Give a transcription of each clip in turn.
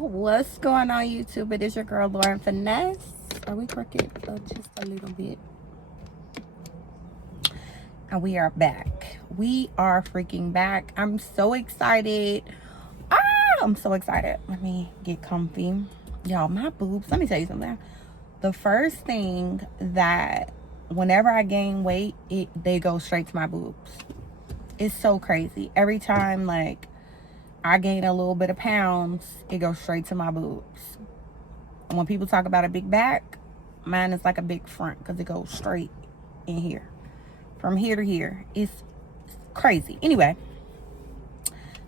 What's going on, YouTube? It is your girl Lauren Finesse. Are we crooked? Just a little bit. And we are back. We are freaking back. I'm so excited. I'm so excited. Let me get comfy. Y'all, my boobs. Let me tell you something. The first thing that whenever I gain weight, they go straight to my boobs. It's so crazy. Every time, like, I gain a little bit of pounds, it goes straight to my boobs. And when people talk about a big back, mine is like a big front because it goes straight in here. From here to here. It's crazy. Anyway,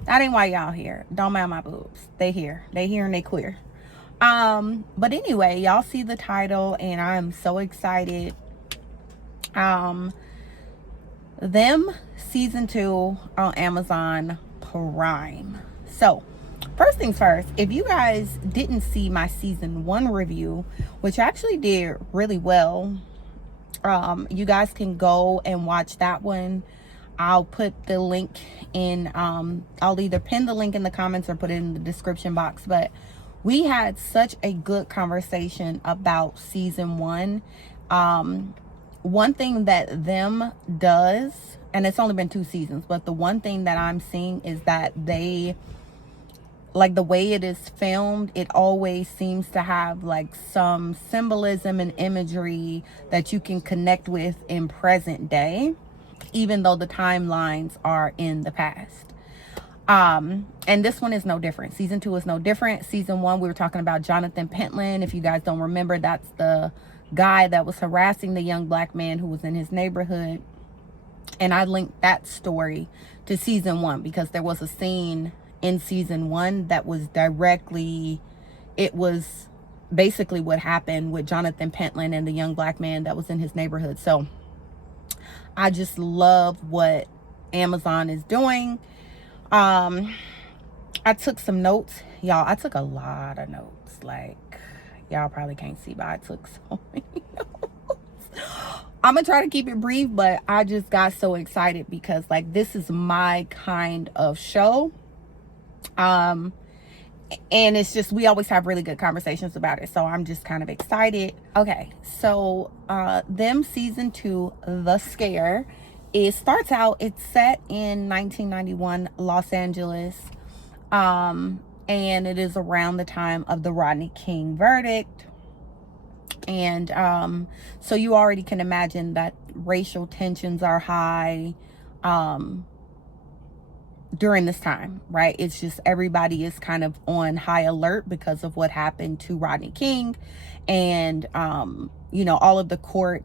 that ain't why y'all here. Don't mind my boobs. They here. They here and they queer. But anyway, y'all see the title and I'm so excited. Them season 2 on Amazon Prime. So first things first, if you guys didn't see my season 1 review, which actually did really well, you guys can go and watch that one. I'll put the link in, I'll either pin the link in the comments or put it in the description box. But we had such a good conversation about season 1. One thing that them does, and it's only been 2 seasons, but the one thing that I'm seeing is that they, like, the way it is filmed, it always seems to have like some symbolism and imagery that you can connect with in present day, even though the timelines are in the past. And this one is no different. Season 2 is no different. Season 1, we were talking about Jonathan Pentland. If you guys don't remember, that's the guy that was harassing the young black man who was in his neighborhood. And I linked that story to season 1 because there was a scene in season 1 that was directly, it was basically what happened with Jonathan Pentland and the young black man that was in his neighborhood. So I just love what Amazon is doing. I took some notes, y'all. I took a lot of notes. Like, y'all probably can't see, but I took so many notes. I'm gonna try to keep it brief, but I just got so excited because, like, this is my kind of show. And it's just, we always have really good conversations about it, so I'm just kind of excited. Okay, so them season 2, The Scare, it starts out, it's set in 1991 Los Angeles, and it is around the time of the Rodney King verdict. And so you already can imagine that racial tensions are high during this time, right? It's just everybody is kind of on high alert because of what happened to Rodney King, and you know, all of the court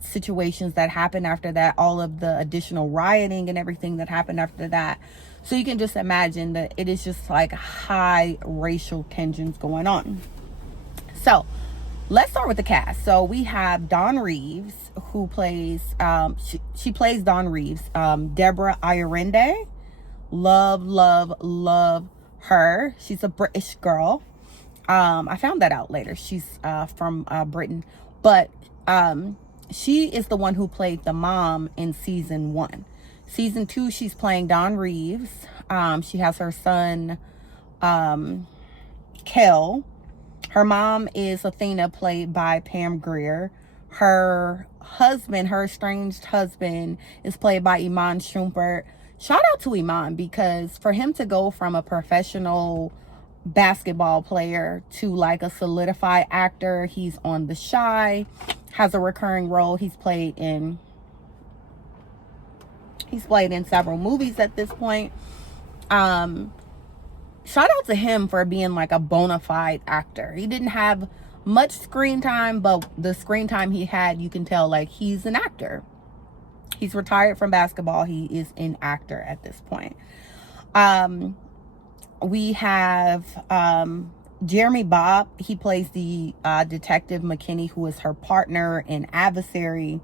situations that happened after that, all of the additional rioting and everything that happened after that. So you can just imagine that it is just like high racial tensions going on. So let's start with the cast. So we have Dawn Reeves, who plays she plays Dawn Reeves, Deborah Irende. Love her. She's a British girl. I found that out later. She's from Britain, but she is the one who played the mom in season 1. Season 2, she's playing Dawn Reeves. She has her son Kel. Her mom is Athena, played by Pam Grier. Her husband, her estranged husband, is played by Iman Shumpert. Shout out to Iman, because for him to go from a professional basketball player to like a solidified actor, he's on The Chi, has a recurring role. He's played in several movies at this point. Shout out to him for being like a bona fide actor. He didn't have much screen time, but the screen time he had, you can tell like he's an actor. He's retired from basketball. He is an actor at this point. We have Jeremy Bobb. He plays the detective McKinney, who is her partner and adversary.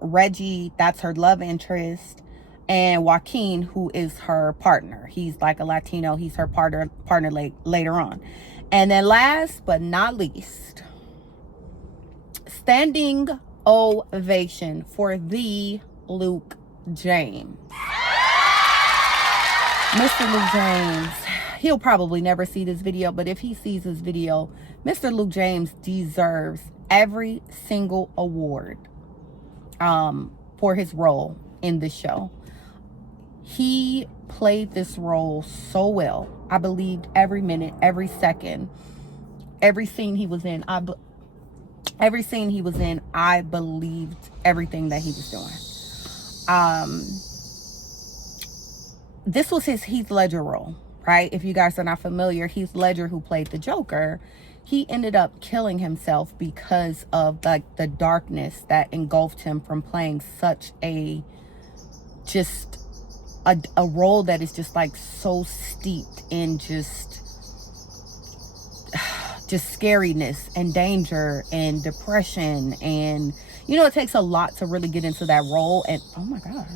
Reggie, that's her love interest. And Joaquin, who is her partner. He's like a Latino. He's her partner later on. And then last but not least, standing ovation for the Luke James. Mr. Luke James. he'll probably never see this video, but if he sees this video, Mr. Luke James deserves every single award for his role in this show. He played this role so well. I believed every minute, every second, every scene he was in. Every scene he was in, I believed everything that he was doing. This was his Heath Ledger role, right? If you guys are not familiar, Heath Ledger, who played the Joker, he ended up killing himself because of the darkness that engulfed him from playing such a role that is just like so steeped in just scariness and danger and depression. And you know, it takes a lot to really get into that role. And oh my gosh,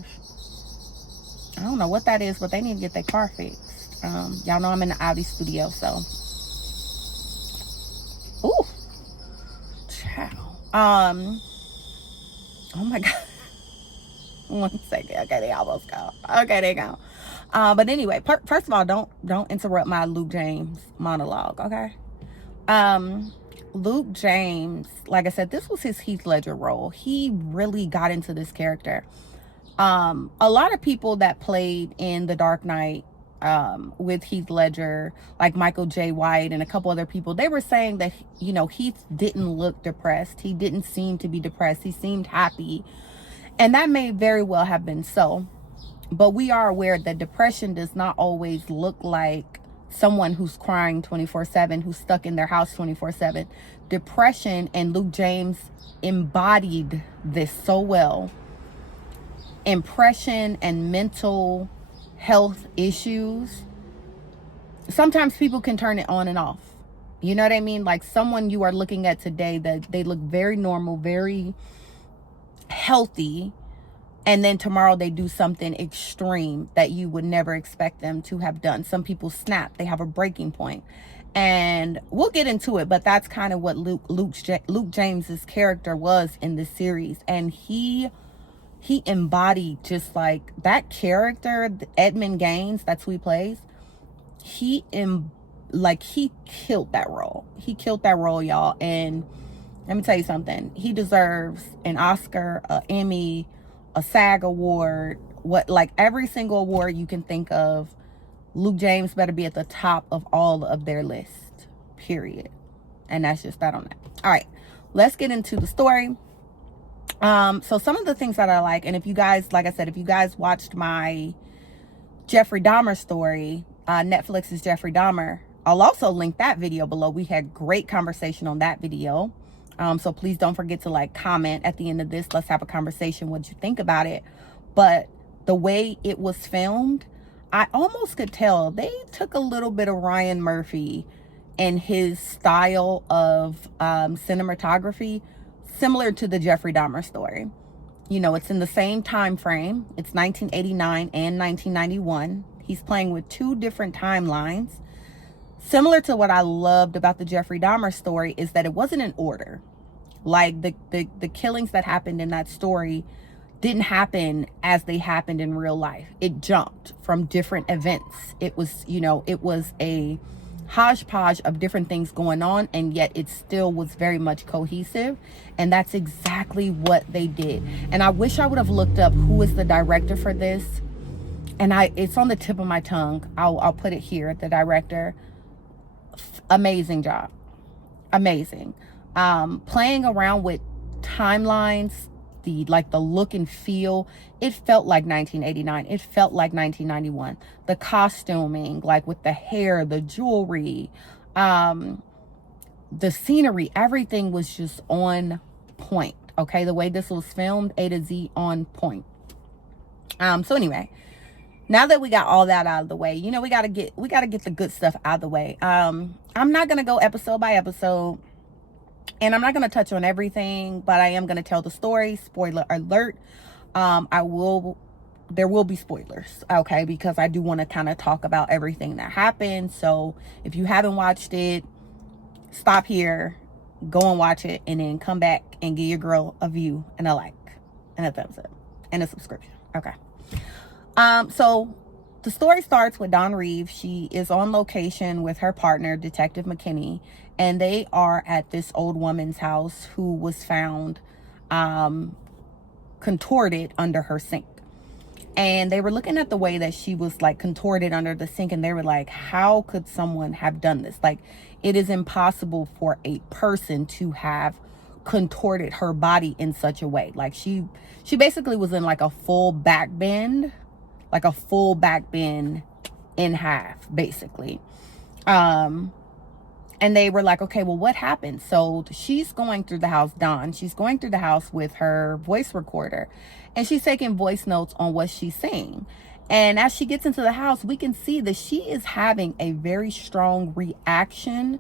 I don't know what that is, but they need to get their car fixed. Y'all know I'm in the Audi studio, so ooh, ciao. Oh my god. 1 second. Okay, they almost go. Okay, they go. But anyway, first of all, don't interrupt my Luke James monologue, okay? Luke James, like I said, this was his Heath Ledger role. He really got into this character. A lot of people that played in The Dark Knight with Heath Ledger, like Michael J. White and a couple other people, they were saying that, you know, Heath didn't look depressed. He didn't seem to be depressed. He seemed happy. And that may very well have been so. But we are aware that depression does not always look like someone who's crying 24/7, who's stuck in their house 24/7. Depression, and Luke James embodied this so well. Impression and mental health issues, sometimes people can turn it on and off. You know what I mean? Like someone you are looking at today that they look very normal, very healthy, and then tomorrow they do something extreme that you would never expect them to have done. Some people snap, they have a breaking point, and we'll get into it, but that's kind of what Luke James's character was in this series. And he embodied just like that character, Edmund Gaines, that's who he plays. He killed that role. He killed that role, y'all. And let me tell you something. He deserves an Oscar, an Emmy, a SAG award, like every single award you can think of. Luke James better be at the top of all of their list, period. And that's just that on that. All right, let's get into the story. So some of the things that I like, and if you guys, like I said, if you guys watched my Jeffrey Dahmer story, Netflix's Jeffrey Dahmer, I'll also link that video below. We had great conversation on that video. So please don't forget to like comment at the end of this. Let's have a conversation what you think about it. But the way it was filmed, I almost could tell they took a little bit of Ryan Murphy and his style of cinematography, similar to the Jeffrey Dahmer story. You know, it's in the same time frame. It's 1989 and 1991. He's playing with two different timelines. Similar to what I loved about the Jeffrey Dahmer story is that it wasn't in order. Like the killings that happened in that story didn't happen as they happened in real life. It jumped from different events. It was, you know, it was a hodgepodge of different things going on, and yet it still was very much cohesive. And that's exactly what they did. And I wish I would have looked up who is the director for this. And it's on the tip of my tongue. I'll put it here. The director, amazing job, amazing. Playing around with timelines, the look and feel, it felt like 1989. It felt like 1991. The costuming, like with the hair, the jewelry, the scenery, everything was just on point. Okay, the way this was filmed, A to Z, on point. So anyway, now that we got all that out of the way, you know, we gotta get the good stuff out of the way. I'm not gonna go episode by episode, and I'm not gonna touch on everything, but I am gonna tell the story. Spoiler alert. There will be spoilers, okay, because I do want to kind of talk about everything that happened. So if you haven't watched it, stop here, go and watch it, and then come back and give your girl a view and a like and a thumbs up and a subscription. Okay. So the story starts with Dawn Reeves. She is on location with her partner, Detective McKinney, and they are at this old woman's house who was found contorted under her sink. And they were looking at the way that she was like contorted under the sink, and they were like, how could someone have done this? Like, it is impossible for a person to have contorted her body in such a way. Like, she basically was in like a full back bend, in half, basically. And they were like, okay, well, what happened? So she's going through the house, Dawn. She's going through the house with her voice recorder, and she's taking voice notes on what she's saying. And as she gets into the house, we can see that she is having a very strong reaction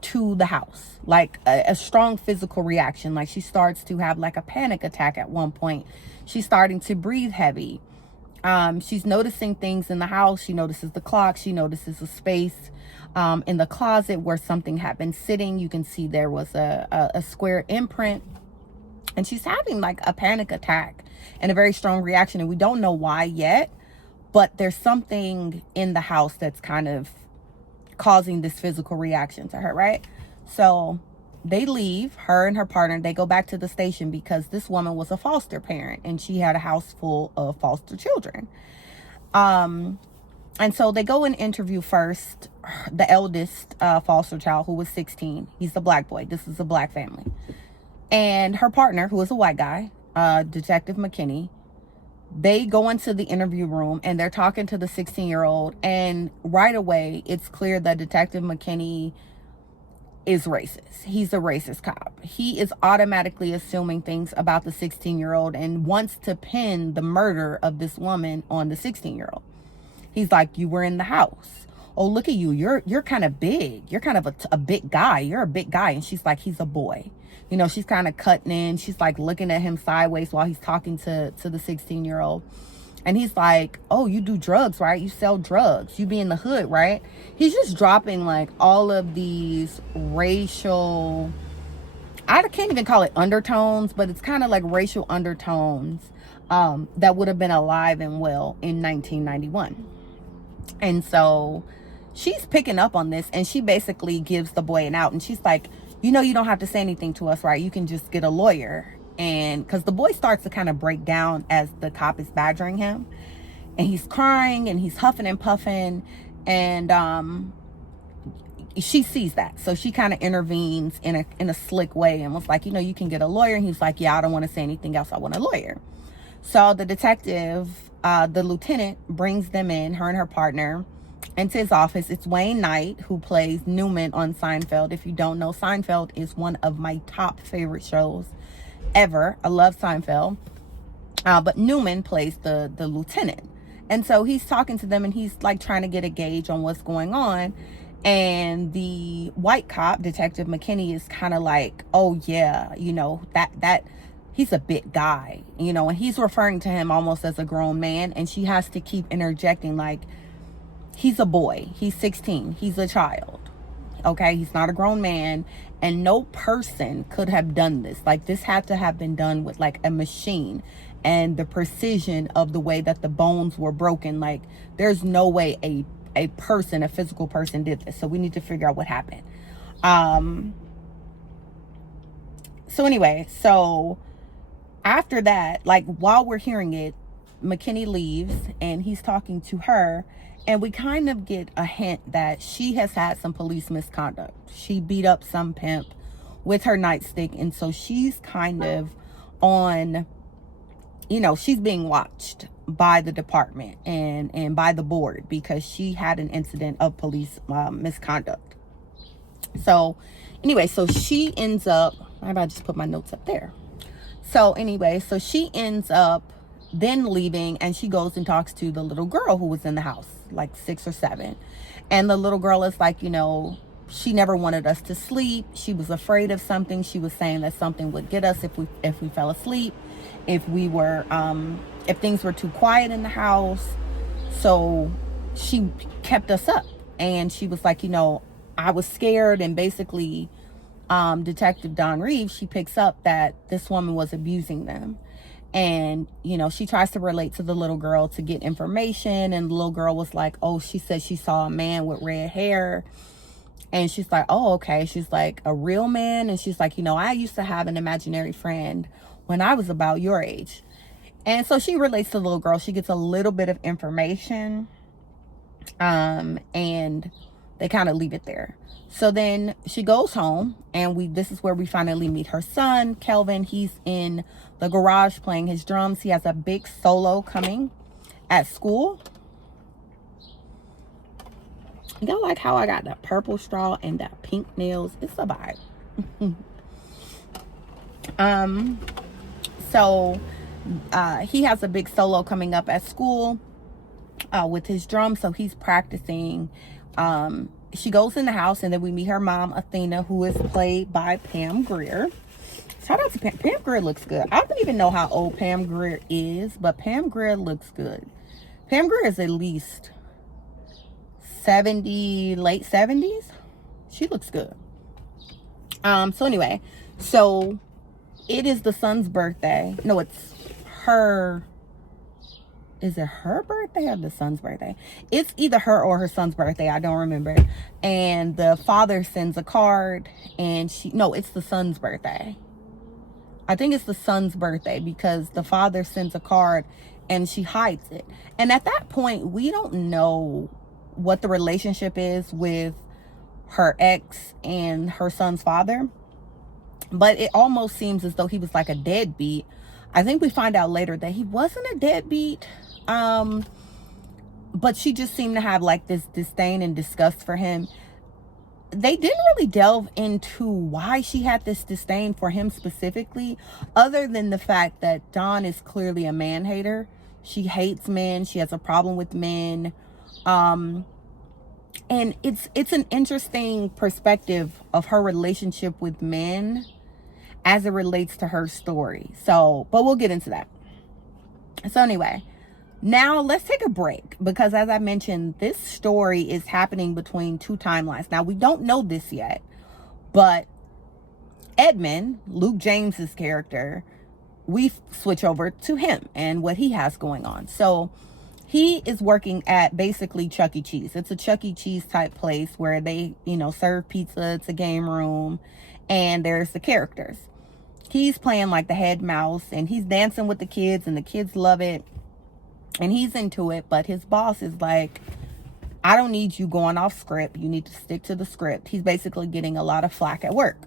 to the house, like a strong physical reaction. Like, she starts to have like a panic attack at one point. She's starting to breathe heavy. She's noticing things in the house. She notices the clock. She notices a space in the closet where something had been sitting. You can see there was a square imprint, and she's having like a panic attack and a very strong reaction. And we don't know why yet, but there's something in the house that's kind of causing this physical reaction to her, right? So they leave, her and her partner. They go back to the station because this woman was a foster parent and she had a house full of foster children. And so they go and interview first the eldest foster child, who was 16. He's a black boy. This is a black family. And her partner, who is a white guy, Detective McKinney, they go into the interview room and they're talking to the 16-year-old. And right away, it's clear that Detective McKinney is racist. He's a racist cop. He is automatically assuming things about the 16-year-old and wants to pin the murder of this woman on the 16-year-old. He's like, you were in the house. Oh, look at you. You're kind of big. You're kind of a big guy. You're a big guy. And she's like, he's a boy. You know, she's kind of cutting in. She's like looking at him sideways while he's talking to the 16-year-old. And he's like, oh, you do drugs, right? You sell drugs. You be in the hood, right? He's just dropping like all of these racial, I can't even call it undertones, but it's kind of like racial undertones that would have been alive and well in 1991. And so she's picking up on this, and she basically gives the boy an out. And she's like, you know, you don't have to say anything to us, right? You can just get a lawyer. And because the boy starts to kind of break down as the cop is badgering him, and he's crying and he's huffing and puffing, and she sees that, so she kind of intervenes in a slick way and was like, you know, you can get a lawyer. And he's like, yeah, I don't want to say anything else, I want a lawyer. So the detective, the lieutenant, brings them in, her and her partner, into his office. It's Wayne Knight, who plays Newman on Seinfeld. If you don't know, Seinfeld is one of my top favorite shows ever. I love Seinfeld. But Newman plays the lieutenant. And so he's talking to them, and he's like trying to get a gauge on what's going on. And the white cop, Detective McKinney, is kind of like, oh yeah, you know, that he's a big guy, you know, and he's referring to him almost as a grown man. And she has to keep interjecting, like, he's a boy, he's 16, he's a child, okay? He's not a grown man, and no person could have done this. Like, this had to have been done with like a machine, and the precision of the way that the bones were broken, like, there's no way a person, a physical person, did this. So we need to figure out what happened. So anyway, so after that, like, while we're hearing it, McKinney leaves and he's talking to her, and we kind of get a hint that she has had some police misconduct. She beat up some pimp with her nightstick, and so she's kind of on, you know, she's being watched by the department and by the board because she had an incident of police misconduct. So anyway, so she ends up, how about I just put my notes up there? So anyway, so she ends up then leaving, and she goes and talks to the little girl who was in the house, like 6 or 7. And the little girl is like, you know, she never wanted us to sleep. She was afraid of something. She was saying that something would get us if we fell asleep, if we were, if things were too quiet in the house. So she kept us up, and she was like, you know, I was scared. And basically, Detective Dawn Reeves, she picks up that this woman was abusing them. And, you know, she tries to relate to the little girl to get information. And the little girl was like, oh, she said she saw a man with red hair. And she's like, oh, okay. She's like, a real man? And she's like, you know, I used to have an imaginary friend when I was about your age. And so she relates to the little girl. She gets a little bit of information. And they kind of leave it there. So then she goes home, and this is where we finally meet her son, Kelvin. He's in the garage playing his drums. He has a big solo coming at school. Y'all like how I got that purple straw and that pink nails? It's a vibe. So he has a big solo coming up at school with his drums, so he's practicing. She goes in the house, and then we meet her mom, Athena, who is played by Pam Grier. Shout out to Pam. Pam Grier looks good. I don't even know how old Pam Grier is, but Pam Grier looks good. Pam Grier is at least 70, late 70s. She looks good. So anyway, so it is the son's birthday. No, it's her. Is it her birthday or the son's birthday? It's either her or her son's birthday. I don't remember. And the father sends a card, and it's the son's birthday. I think it's the son's birthday because the father sends a card and she hides it. And at that point, we don't know what the relationship is with her ex and her son's father. But it almost seems as though he was like a deadbeat. I think we find out later that he wasn't a deadbeat. But she just seemed to have like this disdain and disgust for him. They didn't really delve into why she had this disdain for him specifically, other than the fact that Dawn is clearly a man hater. She hates men. She has a problem with men. And it's an interesting perspective of her relationship with men as it relates to her story. So, but we'll get into that. So anyway, now let's take a break, because as I mentioned, this story is happening between two timelines. Now, we don't know this yet, but Edmund, Luke James's character, we switch over to him and what he has going on. So he is working at basically Chuck E. Cheese. It's a Chuck E. Cheese type place where they, serve pizza. It's a game room, and there's the characters. He's playing like the head mouse, and he's dancing with the kids, and the kids love it. And he's into it, but his boss is like, I don't need you going off script. You need to stick to the script. He's basically getting a lot of flack at work.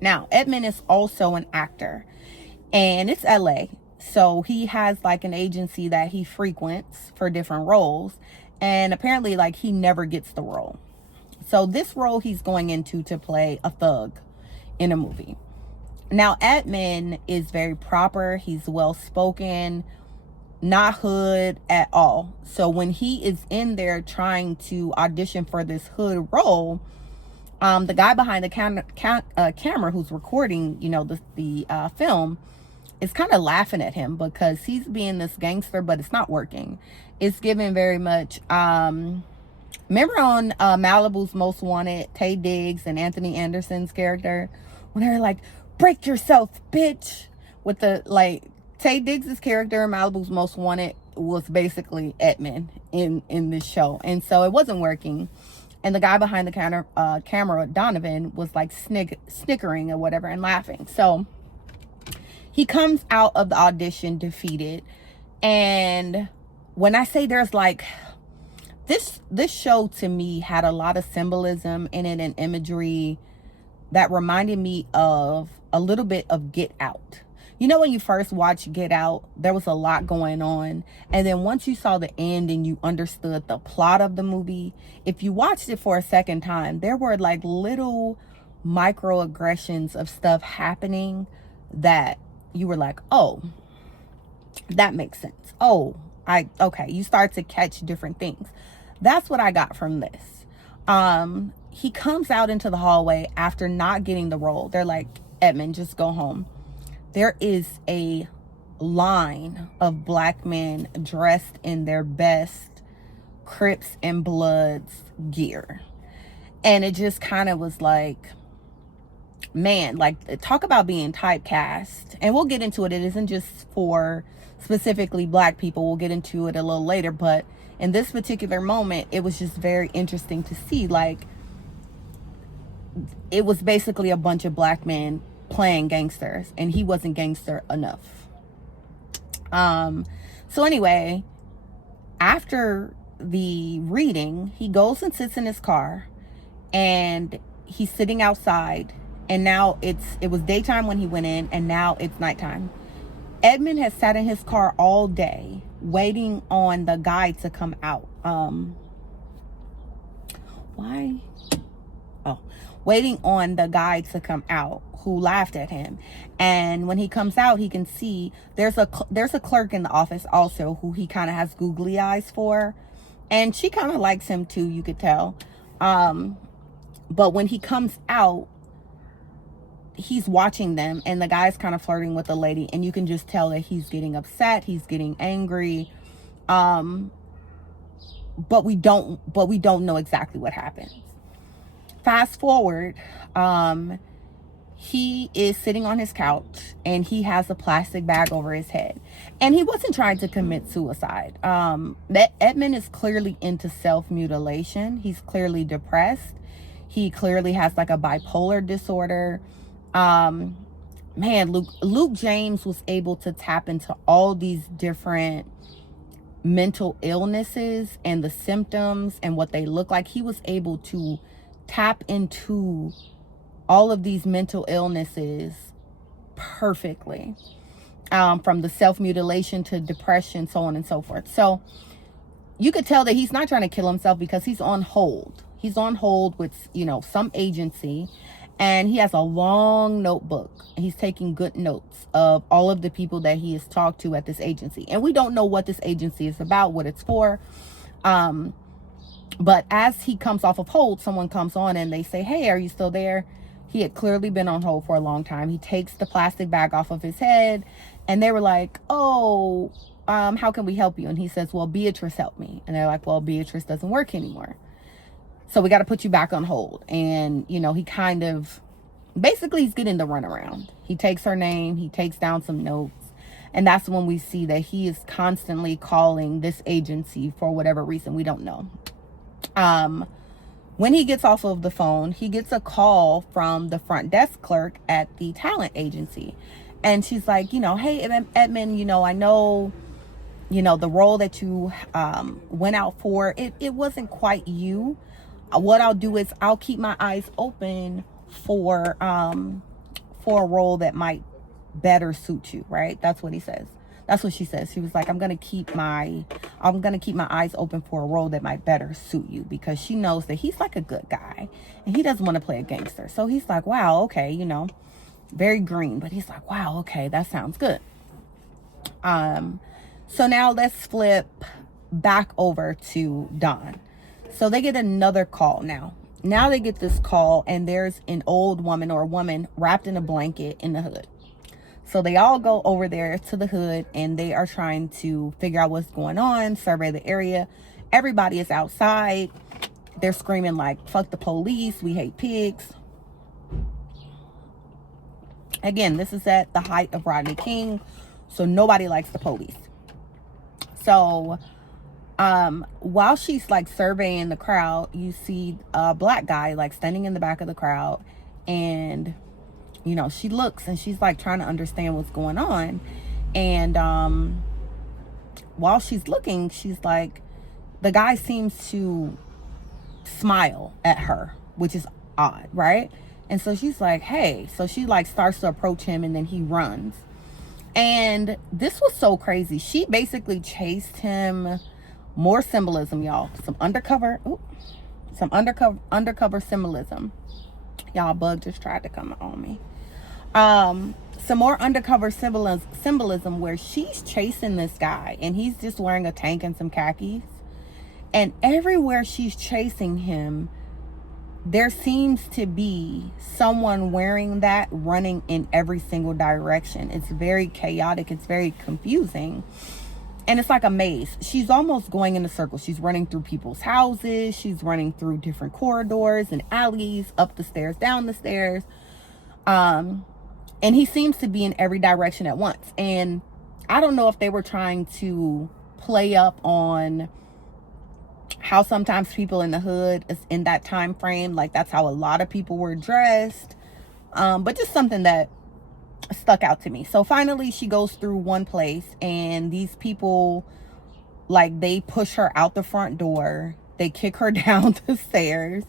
Now, Edmund is also an actor, and it's LA. So he has like an agency that he frequents for different roles. And apparently like he never gets the role. So this role he's going into to play a thug in a movie. Now, Edmund is very proper. He's well-spoken, not hood at all. So when he is in there trying to audition for this hood role, the guy behind the camera who's recording, the film, is kind of laughing at him because he's being this gangster, but it's not working. It's given very much, remember on Malibu's Most Wanted, Taye Diggs and Anthony Anderson's character, when they're like, break yourself, bitch, with the, like, Taye Diggs' character in Malibu's Most Wanted was basically Edmund in this show. And so it wasn't working. And the guy behind the camera, Donovan, was like snickering or whatever and laughing. So he comes out of the audition defeated. And when I say there's like, this show to me had a lot of symbolism in it and imagery that reminded me of a little bit of Get Out. When you first watched Get Out, there was a lot going on. And then once you saw the end and you understood the plot of the movie, if you watched it for a second time, there were like little microaggressions of stuff happening that you were like, oh, that makes sense. Oh, okay. You start to catch different things. That's what I got from this. He comes out into the hallway after not getting the role. They're like, Edmund, just go home. There is a line of black men dressed in their best Crips and Bloods gear. And it just kind of was like, man, like, talk about being typecast. And we'll get into it. It isn't just for specifically black people. We'll get into it a little later. But in this particular moment, it was just very interesting to see. Like, it was basically a bunch of black men playing gangsters, and he wasn't gangster enough. So anyway, after the reading, he goes and sits in his car, and he's sitting outside. And now it was daytime when he went in, and now it's nighttime. Edmund has sat in his car all day waiting on the guy to come out. Waiting on the guy to come out who laughed at him. And when he comes out, he can see there's a clerk in the office also who he kind of has googly eyes for. And she kind of likes him too, you could tell. But when he comes out, he's watching them, and the guy's kind of flirting with the lady, and you can just tell that he's getting upset, he's getting angry. But we don't know exactly what happens. Fast forward, he is sitting on his couch, and he has a plastic bag over his head, and he wasn't trying to commit suicide. Edmund is clearly into self-mutilation. He's clearly depressed. He clearly has like a bipolar disorder. Luke James was able to tap into all these different mental illnesses and the symptoms and what they look like. He was able to tap into all of these mental illnesses perfectly, from the self-mutilation to depression, so on and so forth. So you could tell that he's not trying to kill himself because he's on hold. He's on hold with, some agency, and he has a long notebook. He's taking good notes of all of the people that he has talked to at this agency. And we don't know what this agency is about, what it's for. But as he comes off of hold, someone comes on and they say, "Hey, are you still there?" He had clearly been on hold for a long time. He takes the plastic bag off of his head, and they were like, "Oh, how can we help you?" And he says, "Well, Beatrice helped me." And they're like, "Well, Beatrice doesn't work anymore, so we got to put you back on hold." And, he kind of, basically he's getting the runaround. He takes her name, he takes down some notes. And that's when we see that he is constantly calling this agency for whatever reason. We don't know. When he gets off of the phone, he gets a call from the front desk clerk at the talent agency. And she's like, "Hey, Edmund, I know, the role that you went out for, it wasn't quite you. What I'll do is I'll keep my eyes open for a role that might better suit you," right? That's what he says. That's what she says. She was like, I'm gonna keep my eyes open for a role that might better suit you, because she knows that he's like a good guy and he doesn't want to play a gangster. So he's like, wow, okay, very green, but he's like, wow, okay, that sounds good. So now let's flip back over to Don. So they get another call now. Now they get this call, and there's an old woman or a woman wrapped in a blanket in the hood. So they all go over there to the hood, and they are trying to figure out what's going on, survey the area. Everybody is outside. They're screaming like, "Fuck the police, we hate pigs." Again, this is at the height of Rodney King, so nobody likes the police. So while she's like surveying the crowd, you see a black guy like standing in the back of the crowd, and she looks and she's like trying to understand what's going on. And while she's looking, she's like, the guy seems to smile at her, which is odd, right? And so she's like, "Hey." So she like starts to approach him, and then he runs. And this was so crazy. She basically chased him. More symbolism, y'all. Some undercover symbolism. Y'all, bug just tried to come on me. Some more undercover symbolism where she's chasing this guy, and he's just wearing a tank and some khakis. And everywhere she's chasing him, there seems to be someone wearing that, running in every single direction. It's very chaotic. It's very confusing. And it's like a maze. She's almost going in a circle. She's running through people's houses. She's running through different corridors and alleys, up the stairs, down the stairs. And he seems to be in every direction at once. And I don't know if they were trying to play up on how sometimes people in the hood is in that time frame, like that's how a lot of people were dressed, but just something that stuck out to me. So finally she goes through one place, and these people, like, they push her out the front door, they kick her down the stairs,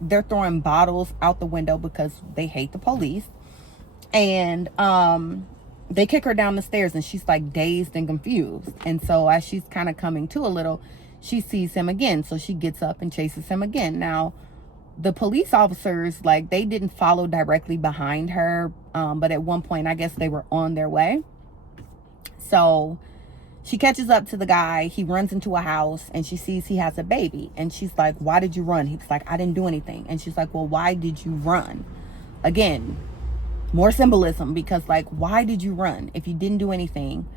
they're throwing bottles out the window because they hate the police, and they kick her down the stairs, and she's like dazed and confused. And so as she's kind of coming to a little, she sees him again. So she gets up and chases him again. Now, the police officers, like, they didn't follow directly behind her. But at one point, I guess they were on their way. So she catches up to the guy. He runs into a house, and she sees he has a baby. And she's like, why did you run? He was like, I didn't do anything. And she's like, well, why did you run? Again, more symbolism, because, like, why did you run if you didn't do anything?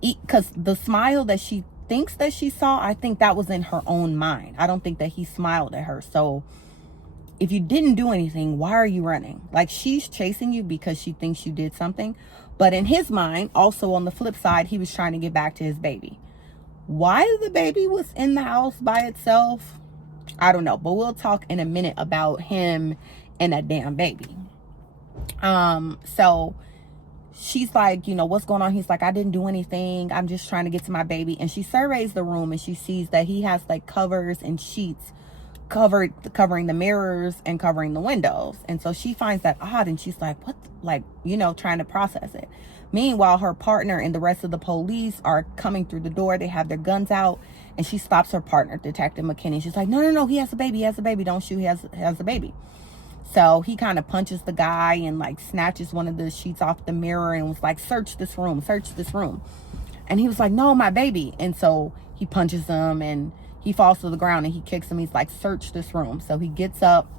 Because the smile that she thinks that she saw, I think that was in her own mind. I don't think that he smiled at her. So if you didn't do anything, why are you running? Like, she's chasing you because she thinks you did something. But in his mind, also on the flip side, he was trying to get back to his baby. Why the baby was in the house by itself, I don't know. But we'll talk in a minute about him and that damn baby. So she's like, you know, what's going on? He's like, I didn't do anything. I'm just trying to get to my baby. And she surveys the room, and she sees that he has like covers and sheets covering the mirrors and covering the windows. And so she finds that odd, and she's like, what? Like, you know, trying to process it. Meanwhile, her partner and the rest of the police are coming through the door. They have their guns out, and she stops her partner, Detective McKinney. She's like, no, he has a baby. He has a baby. Don't shoot. He has a baby. So he kind of punches the guy and like snatches one of the sheets off the mirror and was like, search this room. And he was like, no, my baby. And so he punches him, and he falls to the ground, and he kicks him. He's like, search this room. So he gets up,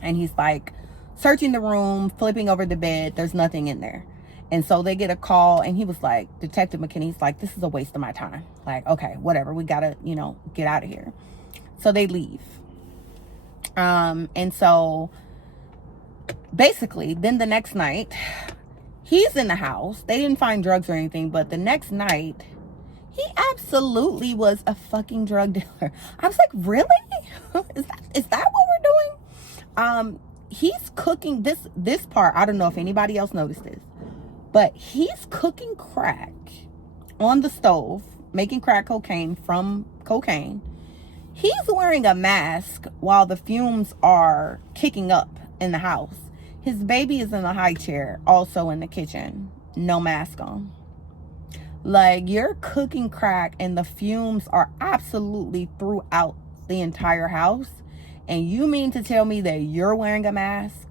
and he's like searching the room, flipping over the bed. There's nothing in there. And so they get a call, and he was like, Detective McKinney's like, this is a waste of my time. Like, okay, whatever. We got to, you know, get out of here. So they leave. And so basically then the next night he's in the house. They didn't find drugs or anything, but the next night he absolutely was a fucking drug dealer. I was like, really? Is that what we're doing? He's cooking this part. I don't know if anybody else noticed this, but he's cooking crack on the stove, making crack cocaine from cocaine. He's wearing a mask while the fumes are kicking up in the house. His baby is in a high chair, also in the kitchen, no mask on. Like, you're cooking crack and the fumes are absolutely throughout the entire house. And you mean to tell me that you're wearing a mask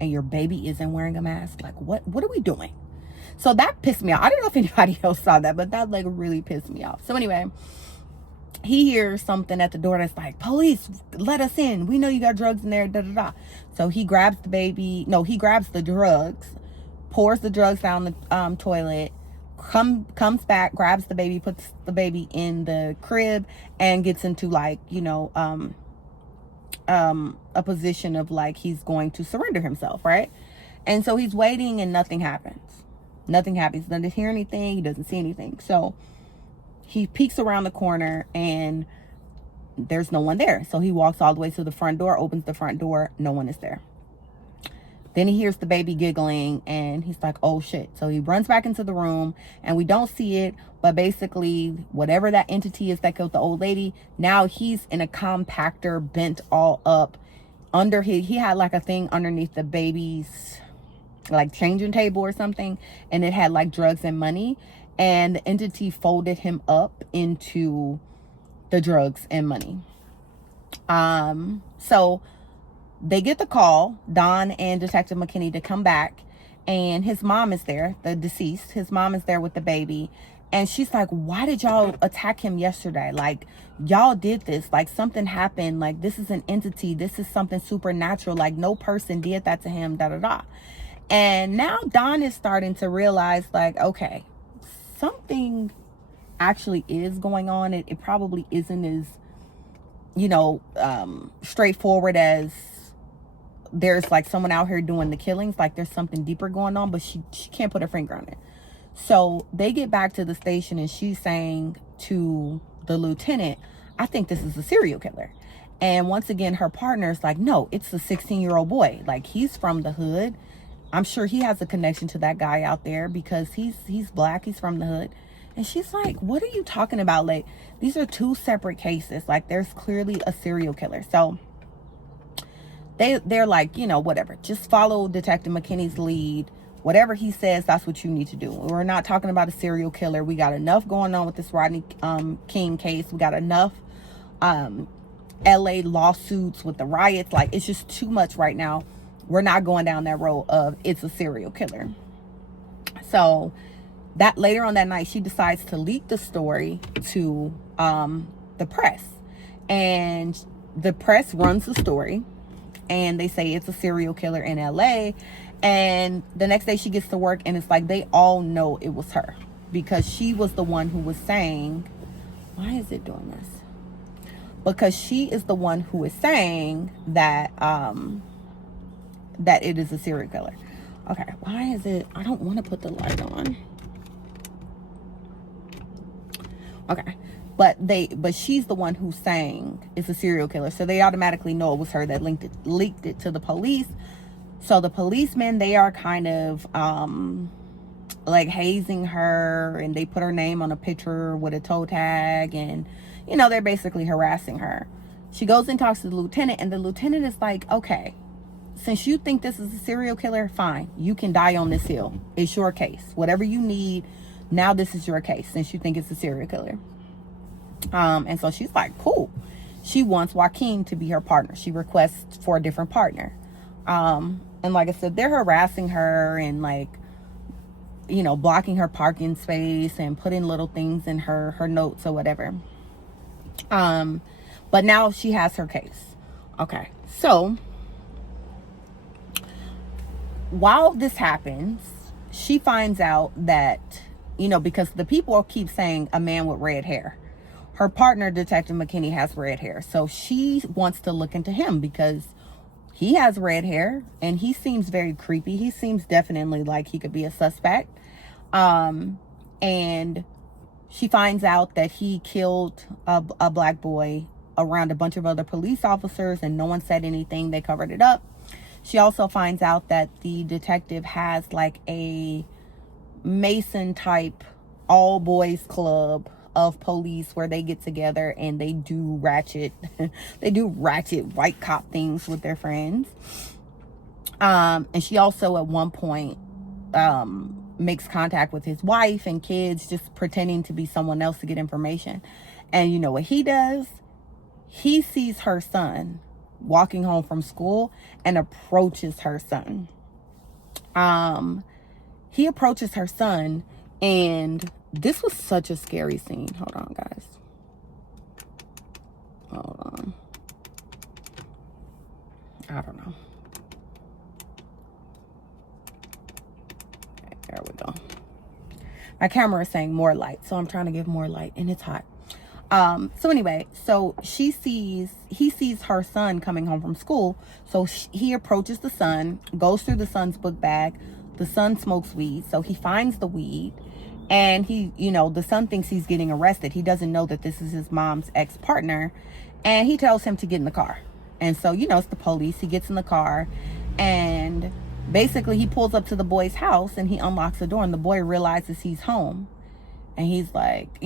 and your baby isn't wearing a mask? Like, what are we doing? So that pissed me off. I don't know if anybody else saw that, but that like really pissed me off. So anyway, he hears something at the door that's like, police, let us in. We know you got drugs in there, da da da. So he grabs the baby. No, he grabs the drugs, pours the drugs down the toilet, comes back, grabs the baby, puts the baby in the crib, and gets into like, you know, a position of like he's going to surrender himself, right? And so he's waiting, and nothing happens. Nothing happens. He doesn't hear anything. He doesn't see anything. So he peeks around the corner, and there's no one there. So he walks all the way to the front door, opens the front door. No one is there. Then he hears the baby giggling, and he's like, oh shit. So he runs back into the room, and we don't see it, but basically whatever that entity is that killed the old lady, now he's in a compactor bent all up under he had like a thing underneath the baby's like changing table or something, and it had like drugs and money, and the entity folded him up into the drugs and money. So they get the call, Don and Detective McKinney, to come back, and his mom is there, the deceased. His mom is there with the baby, and she's like, why did y'all attack him yesterday? Like, y'all did this, like something happened, like this is an entity, this is something supernatural, like no person did that to him, da da da. And now Don is starting to realize, like, okay, something actually is going on. It probably isn't as straightforward as there's like someone out here doing the killings, like there's something deeper going on, but she can't put her finger on it. So they get back to the station and she's saying to the lieutenant, I think this is a serial killer. And once again, her partner's like, no, it's a 16-year-old boy. Like, he's from the hood. I'm sure he has a connection to that guy out there because he's black. He's from the hood. And she's like, what are you talking about? Like, these are two separate cases. Like, there's clearly a serial killer. So they're like, whatever. Just follow Detective McKinney's lead. Whatever he says, that's what you need to do. We're not talking about a serial killer. We got enough going on with this Rodney King case. We got enough LA lawsuits with the riots. Like, it's just too much right now. We're not going down that road of it's a serial killer. So that later on that night, she decides to leak the story to the press. And the press runs the story. And they say it's a serial killer in LA. And the next day she gets to work and it's like they all know it was her. Because she was the one who was saying, why is it doing this? Because she is the one who is saying that that it is a serial killer. Okay, why is it? I don't want to put the light on. Okay, but she's the one who's saying it's a serial killer, so they automatically know it was her that leaked it to the police. So the policemen, they are kind of like hazing her, and they put her name on a picture with a toe tag, and they're basically harassing her. She goes and talks to the lieutenant, and the lieutenant is like, okay, since you think this is a serial killer, fine. You can die on this hill. It's your case. Whatever you need, now this is your case since you think it's a serial killer. And so she's like, cool. She wants Joaquin to be her partner. She requests for a different partner. And like I said, they're harassing her and like, blocking her parking space and putting little things in her notes or whatever. But now she has her case. Okay. So while this happens, she finds out that, because the people keep saying a man with red hair. Her partner, Detective McKinney, has red hair. So she wants to look into him because he has red hair and he seems very creepy. He seems definitely like he could be a suspect. And she finds out that he killed a black boy around a bunch of other police officers and no one said anything. They covered it up. She also finds out that the detective has like a Mason type all boys club of police where they get together and they do ratchet white cop things with their friends. And she also at one point makes contact with his wife and kids, just pretending to be someone else to get information. And you know what he does? He sees her son walking home from school and approaches her son. He approaches her son, and this was such a scary scene. Hold on, guys. Hold on. I don't know. Okay, there we go. My camera is saying more light, so I'm trying to give more light, and it's hot. So anyway, so he sees her son coming home from school. So he approaches the son, goes through the son's book bag. The son smokes weed. So he finds the weed and the son thinks he's getting arrested. He doesn't know that this is his mom's ex-partner, and he tells him to get in the car. And so, it's the police. He gets in the car and basically he pulls up to the boy's house and he unlocks the door, and the boy realizes he's home. And he's like,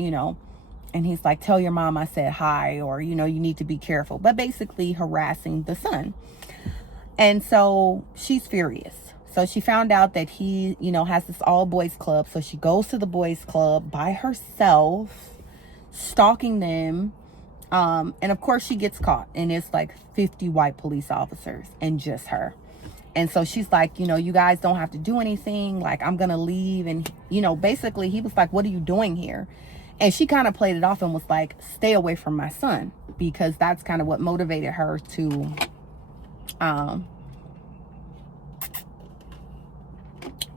tell your mom I said hi, or, you need to be careful. But basically harassing the son. And so she's furious. So she found out that he, has this all boys club. So she goes to the boys club by herself, stalking them. And of course she gets caught. And it's like 50 white police officers and just her. And so she's like, you guys don't have to do anything. Like, I'm going to leave. And, basically he was like, what are you doing here? And she kind of played it off and was like, stay away from my son, because that's kind of what motivated her to,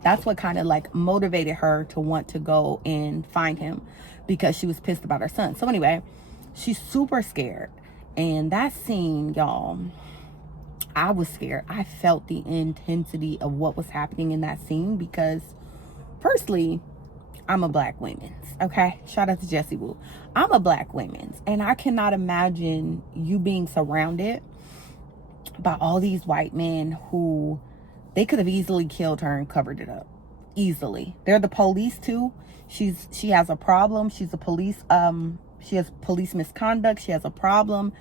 that's what kind of like motivated her to want to go and find him, because she was pissed about her son. So anyway, she's super scared. And that scene, y'all, I was scared. I felt the intensity of what was happening in that scene because, firstly, I'm a black women's, okay? Shout out to Jessie Woo. I'm a black women's, and I cannot imagine you being surrounded by all these white men who they could have easily killed her and covered it up. Easily. They're the police too. She has a problem. She's a police, she has police misconduct. She has a problem.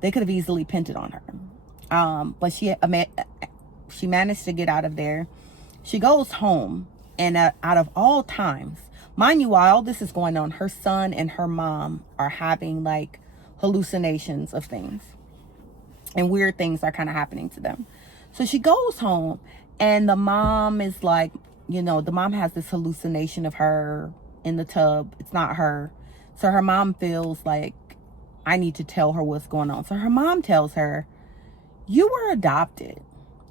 They could have easily pinned it on her. But she managed to get out of there. She goes home, and out of all times, mind you, while all this is going on, her son and her mom are having like hallucinations of things, and weird things are kind of happening to them. So she goes home, and the mom is like, the mom has this hallucination of her in the tub. It's not her. So her mom feels like, I need to tell her what's going on. So her mom tells her, you were adopted.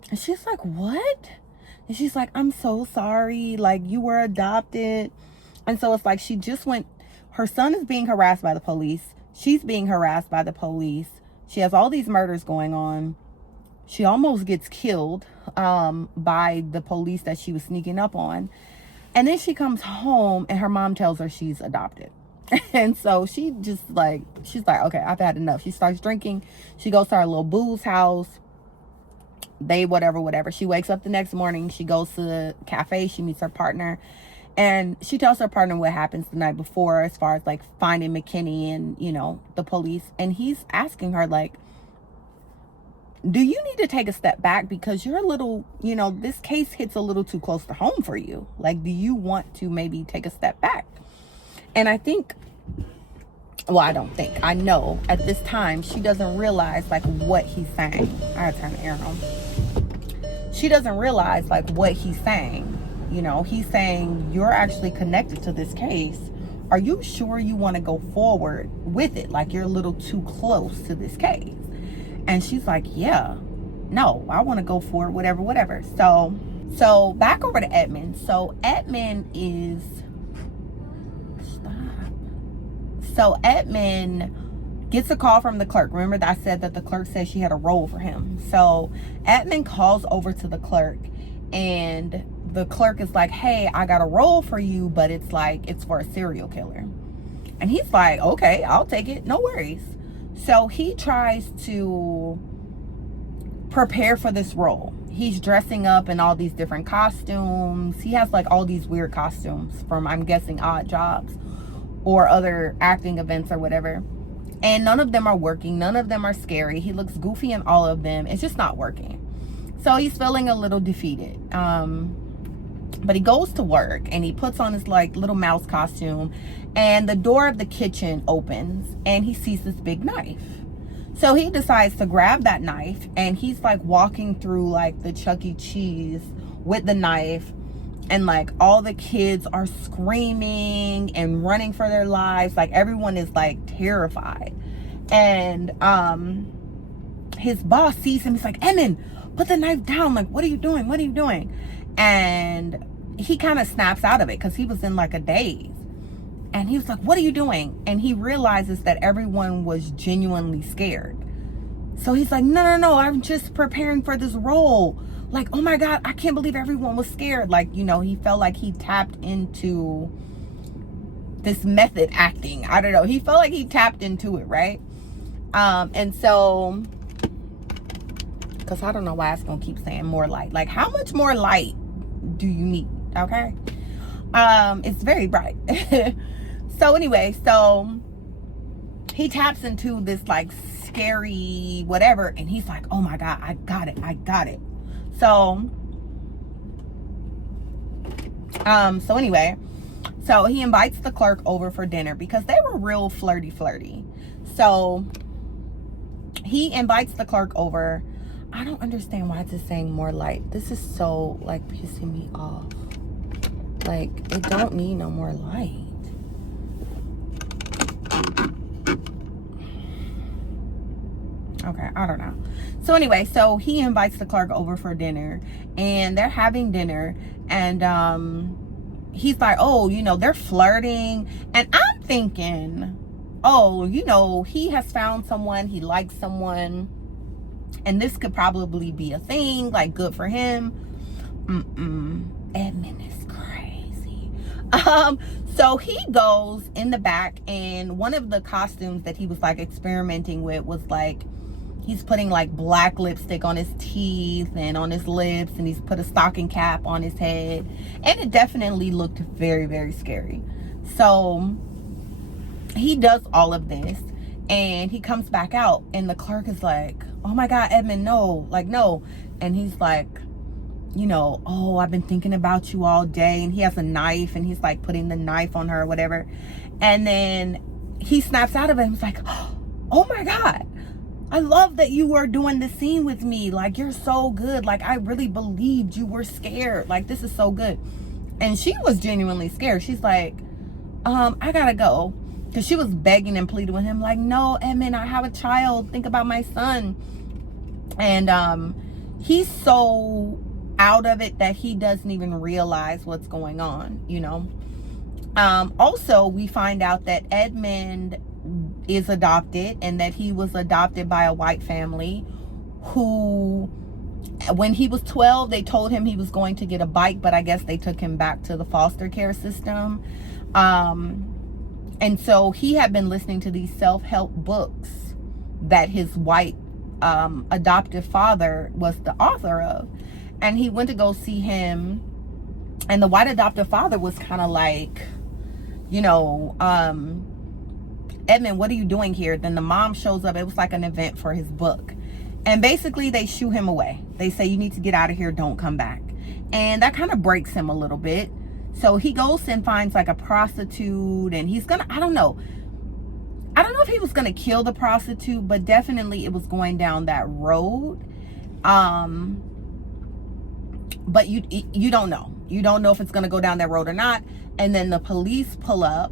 And she's like, what? And she's like, I'm so sorry. Like, you were adopted. And so it's like she just went, her son is being harassed by the police. She's being harassed by the police. She has all these murders going on. She almost gets killed by the police that she was sneaking up on. And then she comes home and her mom tells her she's adopted. And so she's like, okay, I've had enough. She starts drinking. She goes to her little boo's house. Whatever. She wakes up the next morning. She goes to the cafe. She meets her partner. And she tells her partner what happens the night before as far as like finding McKinney and, the police. And he's asking her like, do you need to take a step back because you're a little, this case hits a little too close to home for you. Like, do you want to maybe take a step back? And I think, I know at this time, she doesn't realize like what he's saying. I gotta turn the air on. She doesn't realize like what he's saying. He's saying, you're actually connected to this case. Are you sure you want to go forward with it? Like, you're a little too close to this case. And she's like, yeah, no, I want to go for it, whatever. So back over to Edmund. So Edmund gets a call from the clerk. Remember that I said that the clerk said she had a role for him. So Edmund calls over to the clerk, and the clerk is like, hey, I got a role for you, but it's for a serial killer. And he's like, okay, I'll take it. No worries. So he tries to prepare for this role. He's dressing up in all these different costumes. He has like all these weird costumes from, I'm guessing, Odd Jobs or other acting events or whatever. And none of them are working. None of them are scary. He looks goofy in all of them. It's just not working. So he's feeling a little defeated. But he goes to work and he puts on his like little mouse costume, and the door of the kitchen opens and he sees this big knife. So he decides to grab that knife, and he's like walking through like the Chuck E. Cheese with the knife, and like all the kids are screaming and running for their lives. Like, everyone is like terrified. And his boss sees him. He's like, Emin, put the knife down. Like, what are you doing? And he kind of snaps out of it because he was in like a daze. And he was like, what are you doing? And he realizes that everyone was genuinely scared. So he's like, no, I'm just preparing for this role. Like, oh my God, I can't believe everyone was scared. Like, he felt like he tapped into this method acting. I don't know. He felt like he tapped into it, right? And so, because I don't know why it's going to keep saying more light. Like, how much more light do you need? Okay. It's very bright. So anyway, so he taps into this like scary whatever, and he's like, oh my God, I got it. So anyway, so he invites the clerk over for dinner because they were real flirty. So he invites the clerk over. I don't understand why it's saying more light. This is so like pissing me off. Like, it don't need no more light. Okay, I don't know. So anyway, so he invites the clerk over for dinner, and they're having dinner, and he's like, oh, they're flirting. And I'm thinking, oh, you know, he has found someone, he likes someone, and this could probably be a thing, like, good for him. Edmund is crazy. So he goes in the back, and one of the costumes that he was like experimenting with was like, he's putting like black lipstick on his teeth and on his lips, and he's put a stocking cap on his head, and it definitely looked very, very scary. So he does all of this, and he comes back out, and the clerk is like, oh my God, Edmund, no, like, no. And he's like, you know, oh, I've been thinking about you all day. And he has a knife, and he's like putting the knife on her or whatever. And then he snaps out of it and he's like, oh my God, I love that you were doing this scene with me. Like, you're so good. Like, I really believed you were scared. Like, this is so good. And she was genuinely scared. She's like, I gotta go. Because she was begging and pleading with him, like, no, Edmund, I have a child. Think about my son. And he's so out of it that he doesn't even realize what's going on, you know. Also, we find out that Edmund is adopted, and that he was adopted by a white family who, when he was 12, they told him he was going to get a bike, but I guess they took him back to the foster care system. And so he had been listening to these self-help books that his white adoptive father was the author of. And he went to go see him, and the white adoptive father was kind of like, you know, Edmund, what are you doing here? Then the mom shows up. It was like an event for his book. And basically they shoo him away. They say, you need to get out of here. Don't come back. And that kind of breaks him a little bit. So he goes and finds like a prostitute, and he's gonna, I don't know if he was gonna kill the prostitute, but definitely it was going down that road. But you don't know. You don't know if it's gonna go down that road or not. And then the police pull up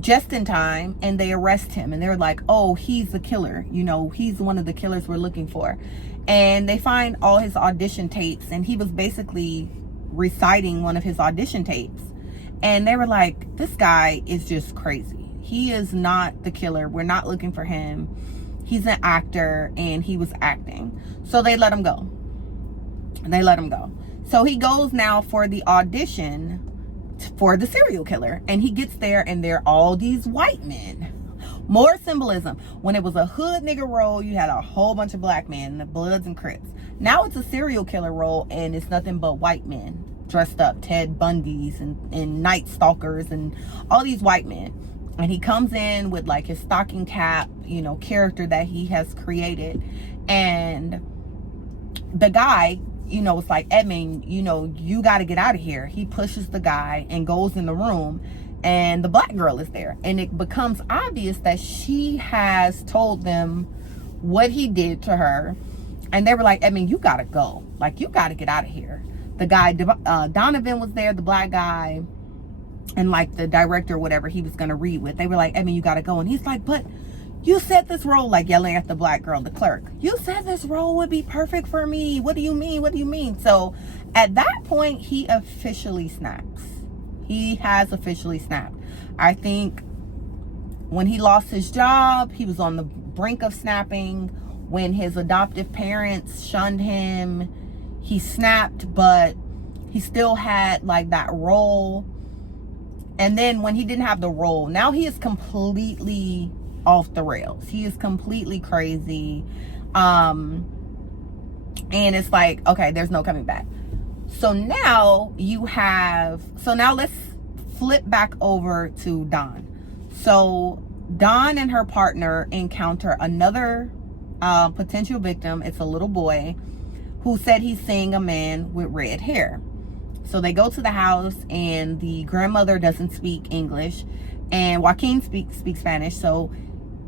just in time, and they arrest him, and they're like, oh, he's the killer, you know, he's one of the killers we're looking for. And they find all his audition tapes, and he was basically reciting one of his audition tapes, and they were like, this guy is just crazy. He is not the killer. We're not looking for him. He's an actor, and he was acting. So they let him go. So he goes now for the audition for the serial killer, and he gets there, and they're all these white men. More symbolism. When it was a hood nigga role, you had a whole bunch of black men, the Bloods and Crips. Now it's a serial killer role, and it's nothing but white men dressed up, Ted Bundys and Night Stalkers and all these white men. And he comes in with like his stocking cap, you know, character that he has created. And the guy, you know, it's like, Edmund, you know, you got to get out of here. He pushes the guy and goes in the room, and the black girl is there. And it becomes obvious that she has told them what he did to her. And they were like, Edmund, you got to go. Like, you got to get out of here. The guy, Donovan was there, the black guy, and like the director, whatever he was going to read with. They were like, Edmund, you got to go. And he's like, but you said this role, like yelling at the black girl, the clerk. You said this role would be perfect for me. What do you mean? What do you mean? So at that point, he officially snaps. He has officially snapped. I think when he lost his job, he was on the brink of snapping. When his adoptive parents shunned him, he snapped, but he still had like that role. And then when he didn't have the role, now he is completely off the rails. He is completely crazy. And it's like, okay, there's no coming back. So now let's flip back over to Dawn. So Dawn and her partner encounter another potential victim. It's a little boy who said he's seeing a man with red hair. So they go to the house, and the grandmother doesn't speak English, and Joaquin speaks Spanish. So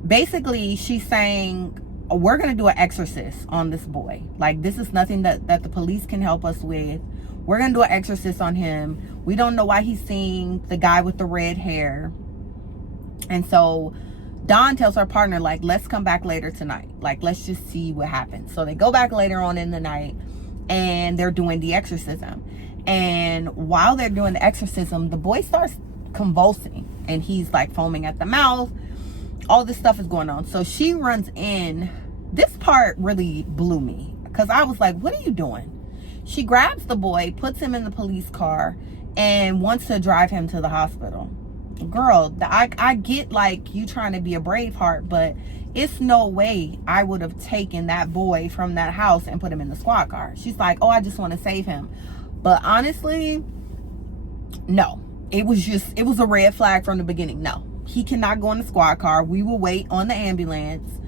basically she's saying, we're going to do an exorcist on this boy. Like, this is nothing that the police can help us with. We're going to do an exorcist on him. We don't know why he's seeing the guy with the red hair. And so Dawn tells her partner, like, let's come back later tonight. Like, let's just see what happens. So they go back later on in the night, and they're doing the exorcism. And while they're doing the exorcism, the boy starts convulsing, and he's like foaming at the mouth. all this stuff is going on. So she runs in. This part really blew me because I was like, what are you doing? She grabs the boy, puts him in the police car, and wants to drive him to the hospital. Girl, I get like you trying to be a Braveheart, but it's no way I would have taken that boy from that house and put him in the squad car. She's like, oh, I just want to save him. But honestly, no. It was a red flag from the beginning. No, he cannot go in the squad car. We will wait on the ambulance.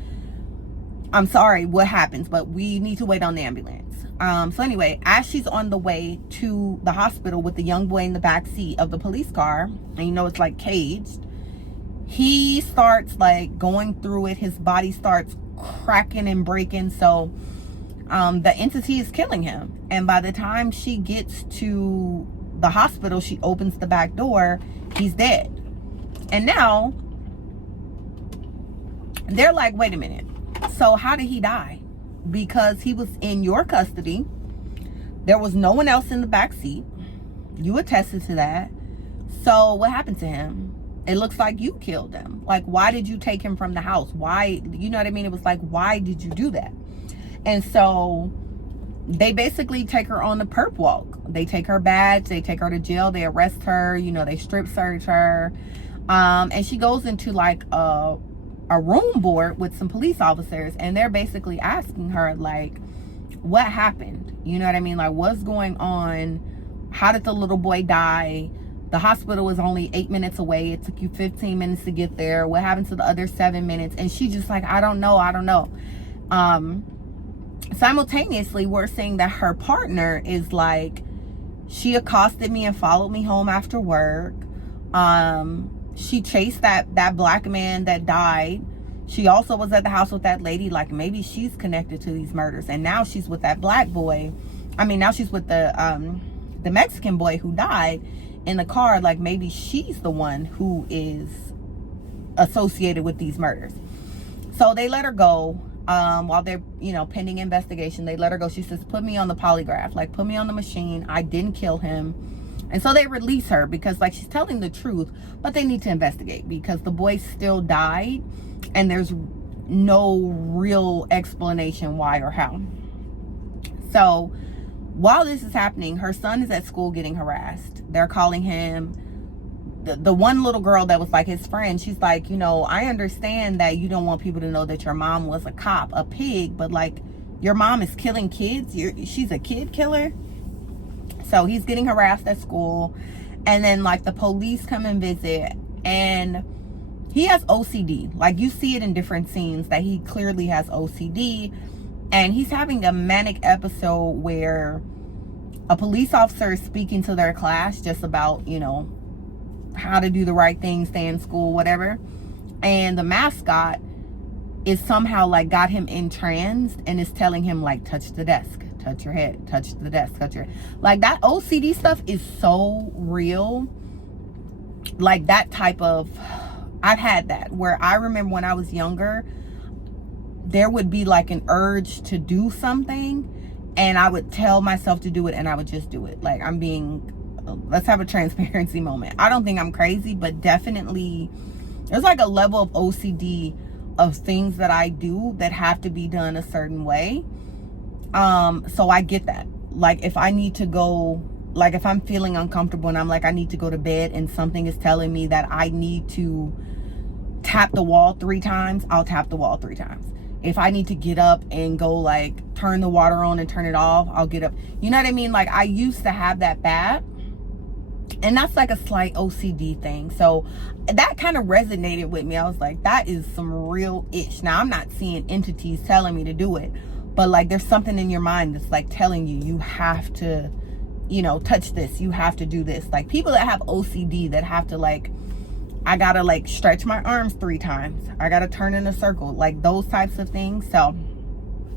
I'm sorry what happens, but we need to wait on the ambulance. So anyway, as she's on the way to the hospital with the young boy in the back seat of the police car, and you know it's like caged, he starts like going through it. His body starts cracking and breaking. So the entity is killing him. And by the time she gets to the hospital, she opens the back door, he's dead. And now they're like, wait a minute, so how did he die? Because he was in your custody. There was no one else in the back seat. You attested to that. So what happened to him? It looks like you killed him. Like, why did you take him from the house? Why, you know what I mean? It was like, why did you do that? And so they basically take her on the perp walk. They take her badge, they take her to jail, they arrest her, you know, they strip search her. And she goes into like a room board with some police officers, and they're basically asking her like, what happened? You know what I mean? Like, what's going on? How did the little boy die? The hospital was only 8 minutes away. It took you 15 minutes to get there. What happened to the other 7 minutes? And she just like, I don't know. Simultaneously, we're seeing that her partner is like, she accosted me and followed me home after work. She chased that black man that died. She also was at the house with that lady. Like, maybe she's connected to these murders. And now she's with that black boy. I mean, now she's with the Mexican boy who died in the car. Like, maybe she's the one who is associated with these murders. So they let her go. While they're, you know, pending investigation, they let her go. She says, put me on the polygraph, like, put me on the machine. I didn't kill him. And so they release her because, like, she's telling the truth, but they need to investigate because the boy still died and there's no real explanation why or how. So while this is happening, her son is at school getting harassed. They're calling him. The one little girl that was like his friend, she's like, you know, I understand that you don't want people to know that your mom was a cop, a pig, but like, your mom is killing kids. She's a kid killer. So he's getting harassed at school, and then like the police come and visit, and he has OCD. Like, you see it in different scenes that he clearly has OCD, and he's having a manic episode where a police officer is speaking to their class just about, you know, how to do the right thing, stay in school, whatever. And the mascot is somehow like got him entranced and is telling him like, touch the desk, touch your head, touch the desk, touch your, like, that OCD stuff is so real. Like, that type of, I've had that where I remember when I was younger, there would be like an urge to do something and I would tell myself to do it and I would just do it. Like, I'm being, let's have a transparency moment. I don't think I'm crazy, but definitely there's like a level of OCD of things that I do that have to be done a certain way. So I get that. Like, if I need to go, like if I'm feeling uncomfortable and I'm like, I need to go to bed and something is telling me that I need to tap the wall 3 times, I'll tap the wall 3 times. If I need to get up and go like turn the water on and turn it off, I'll get up. You know what I mean? Like, I used to have that bad. And that's like a slight OCD thing. So that kind of resonated with me. I was like, that is some real ish. Now, I'm not seeing entities telling me to do it, but like, there's something in your mind that's like telling you, you have to, you know, touch this. You have to do this. Like, people that have OCD that have to like, I gotta like stretch my arms 3 times. I gotta turn in a circle, like those types of things. So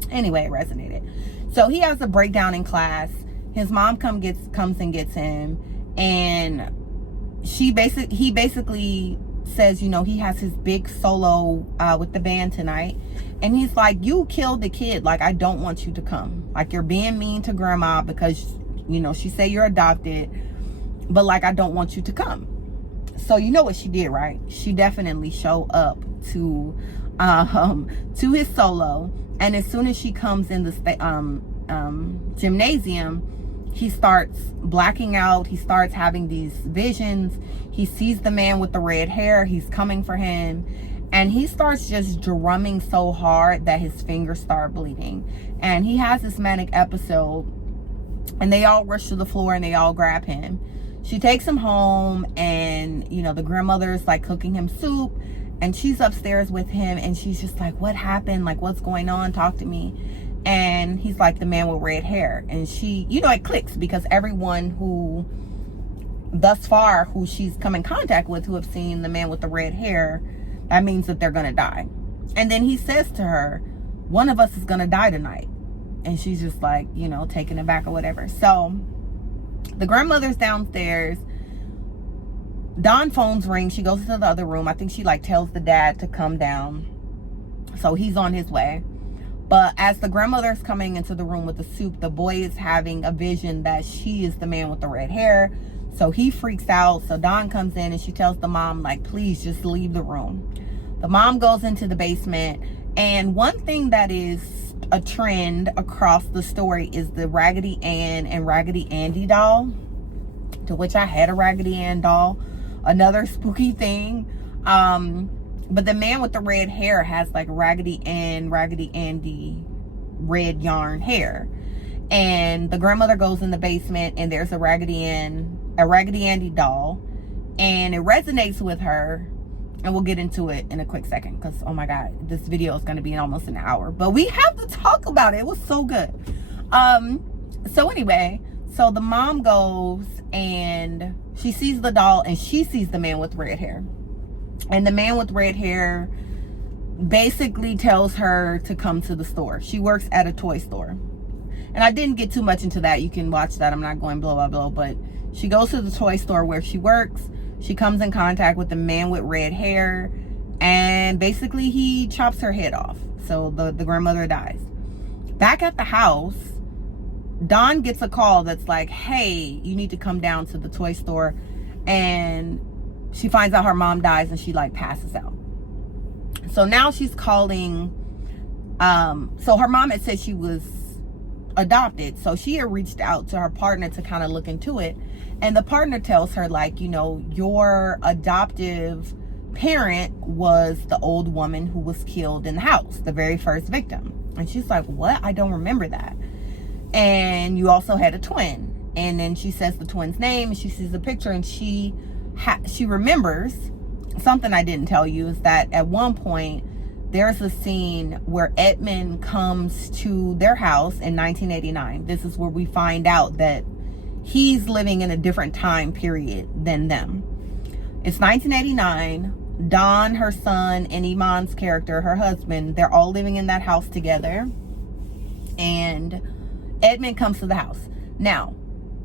anyway, it resonated. So he has a breakdown in class. His mom comes and gets him. And he basically says, you know, he has his big solo with the band tonight, and he's like, you killed the kid, like, I don't want you to come, like, you're being mean to grandma because, you know, she said you're adopted, but like, I don't want you to come. So you know what she did, right? She definitely showed up to his solo, and as soon as she comes in the gymnasium, he starts blacking out. He starts having these visions. He sees the man with the red hair. He's coming for him, and he starts just drumming so hard that his fingers start bleeding. And he has this manic episode, and they all rush to the floor and they all grab him. She takes him home, and you know, the grandmother's like cooking him soup, and she's upstairs with him, and she's just like, what happened? Like, what's going on? Talk to me. And he's like, the man with red hair. And she, you know, it clicks, because everyone who thus far who she's come in contact with, who have seen the man with the red hair, that means that they're gonna die. And then he says to her, one of us is gonna die tonight. And she's just like, you know, taken aback or whatever. So the grandmother's downstairs. Dawn phones ring. She goes to the other room. I think she like tells the dad to come down, so he's on his way. But as the grandmother's coming into the room with the soup, the boy is having a vision that she is the man with the red hair. So he freaks out. So Dawn comes in and she tells the mom, like, please just leave the room. The mom goes into the basement. And one thing that is a trend across the story is the Raggedy Ann and Raggedy Andy doll, to which I had a Raggedy Ann doll. Another spooky thing. But the man with the red hair has like Raggedy Ann, Raggedy Andy red yarn hair. And the grandmother goes in the basement, and there's a Raggedy Andy doll, and it resonates with her. And we'll get into it in a quick second, because oh my god, this video is going to be in almost an hour, but we have to talk about it. It was so good. So anyway, so the mom goes and she sees the doll, and she sees the man with red hair. And the man with red hair basically tells her to come to the store. She works at a toy store. And I didn't get too much into that. You can watch that. I'm not going blah, blah, blah. But she goes to the toy store where she works. She comes in contact with the man with red hair. And basically he chops her head off. So the grandmother dies. Back at the house, Dawn gets a call that's like, hey, you need to come down to the toy store. And she finds out her mom dies, and she like passes out. So now she's calling. So her mom had said she was adopted. So she had reached out to her partner to kind of look into it. And the partner tells her, like, you know, your adoptive parent was the old woman who was killed in the house, the very first victim. And she's like, what? I don't remember that. And you also had a twin. And then she says the twin's name, and she sees the picture, and she remembers something I didn't tell you, is that at one point there's a scene where Edmund comes to their house in 1989. This is where we find out that he's living in a different time period than them. It's 1989. Dawn, her son, and Iman's character, her husband, they're all living in that house together. And Edmund comes to the house. Now,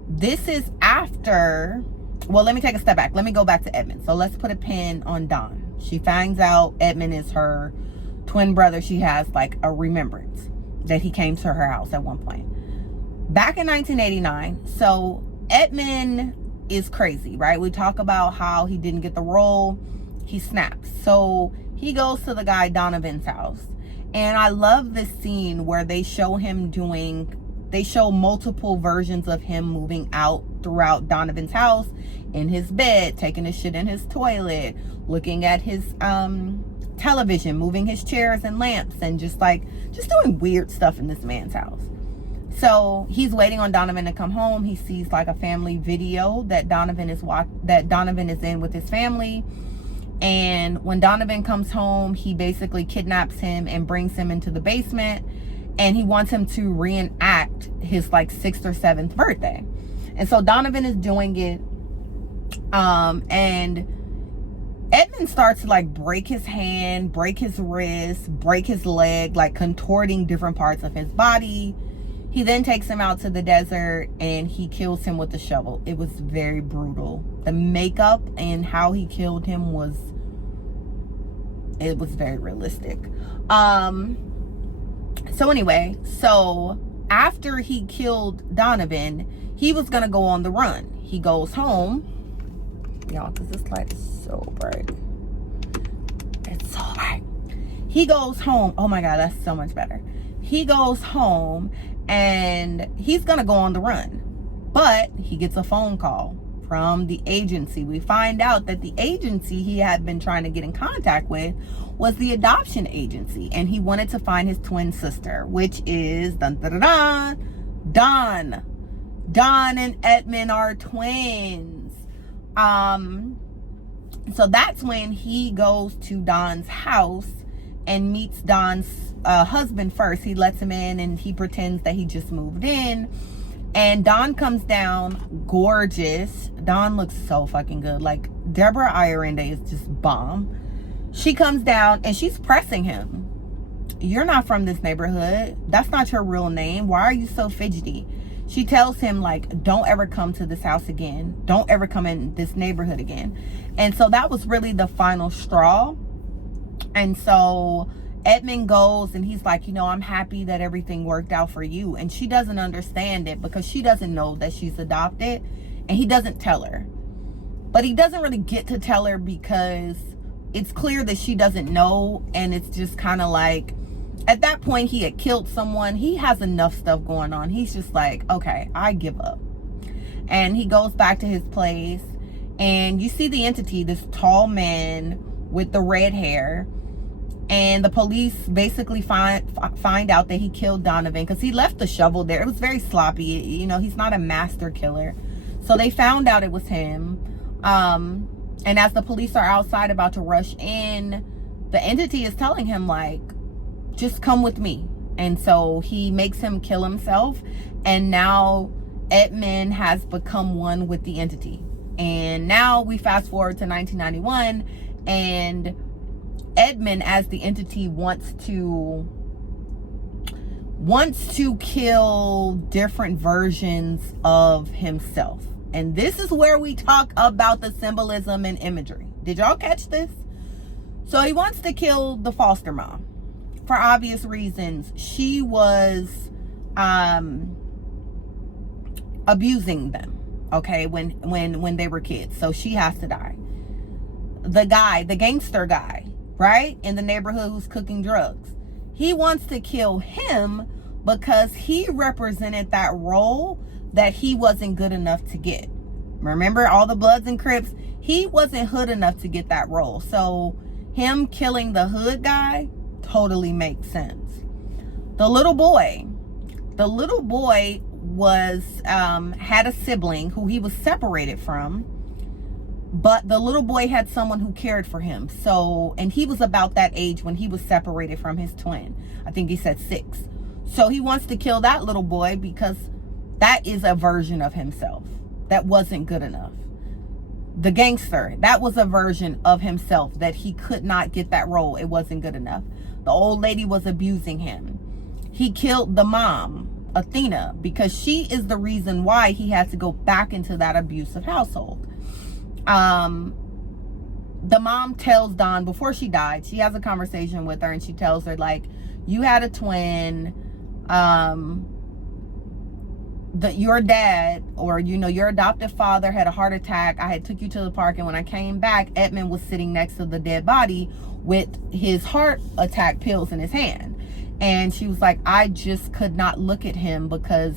this is after... Well, let me take a step back. Let me go back to Edmund. So let's put a pin on Dawn. She finds out Edmund is her twin brother. She has like a remembrance that he came to her house at one point. Back in 1989, so Edmund is crazy, right? We talk about how he didn't get the role. He snaps. So he goes to the guy Donovan's house. And I love this scene where they show him they show multiple versions of him moving out throughout Donovan's house, in his bed, taking his shit in his toilet, looking at his television, moving his chairs and lamps, and just doing weird stuff in this man's house. So he's waiting on Donovan to come home. He sees like a family video that Donovan is in with his family. And when Donovan comes home, he basically kidnaps him and brings him into the basement. And he wants him to reenact his like 6th or 7th birthday. And so Donovan is doing it. And Edmund starts to like break his hand, break his wrist, break his leg, like contorting different parts of his body. He then takes him out to the desert and he kills him with a shovel. It was very brutal. The makeup and how he killed him was very realistic. So anyway, so after he killed Donovan, he was gonna go on the run. He goes home y'all, because this light is so bright. It's so bright. He goes home. Oh my God, that's so much better. He goes home and he's gonna go on the run, but he gets a phone call from the agency. We find out that the agency he had been trying to get in contact with was the adoption agency, and he wanted to find his twin sister, which is Dawn. Dawn and Edmund are twins. So that's when he goes to Dawn's house and meets Dawn's husband first. He lets him in and he pretends that he just moved in. And Dawn comes down gorgeous. Dawn looks so fucking good. Like, Deborah Irende is just bomb. She comes down and she's pressing him. You're not from this neighborhood. That's not your real name. Why are you so fidgety? She tells him, like, don't ever come to this house again. Don't ever come in this neighborhood again. And so that was really the final straw. And so Edmund goes and he's like, you know, I'm happy that everything worked out for you. And she doesn't understand it because she doesn't know that she's adopted, and he doesn't tell her. But he doesn't really get to tell her because it's clear that she doesn't know. And it's just kind of like, at that point, he had killed someone. He has enough stuff going on. He's just like, okay, I give up. And he goes back to his place, and you see the entity, this tall man with the red hair. And the police basically find out that he killed Donovan because he left the shovel there. It was very sloppy. You know, he's not a master killer. So they found out it was him. And as the police are outside about to rush in, the entity is telling him, like, just come with me. And so he makes him kill himself. And now Edmund has become one with the entity. And now we fast forward to 1991, and Edmund, as the entity, wants to kill different versions of himself. And this is where we talk about the symbolism and imagery. Did y'all catch this? So he wants to kill the foster mom for obvious reasons. She was abusing them, okay, when they were kids. So she has to die. The gangster guy, right, in the neighborhood who's cooking drugs, he wants to kill him because he represented that role that he wasn't good enough to get. Remember all the Bloods and Crips? He wasn't hood enough to get that role. So him killing the hood guy totally makes sense. The little boy was had a sibling who he was separated from, but the little boy had someone who cared for him. So, and he was about that age when he was separated from his twin. I think he said 6. So he wants to kill that little boy because that is a version of himself that wasn't good enough. The gangster, that was a version of himself that he could not get that role. It wasn't good enough. The old lady was abusing him. He killed the mom, Athena, because she is the reason why he had to go back into that abusive household. The mom tells Dawn before she died, she has a conversation with her and she tells her, like, you had a twin, your dad, or, you know, your adoptive father had a heart attack. I had took you to the park, and when I came back, Edmund was sitting next to the dead body with his heart attack pills in his hand. And she was like, I just could not look at him because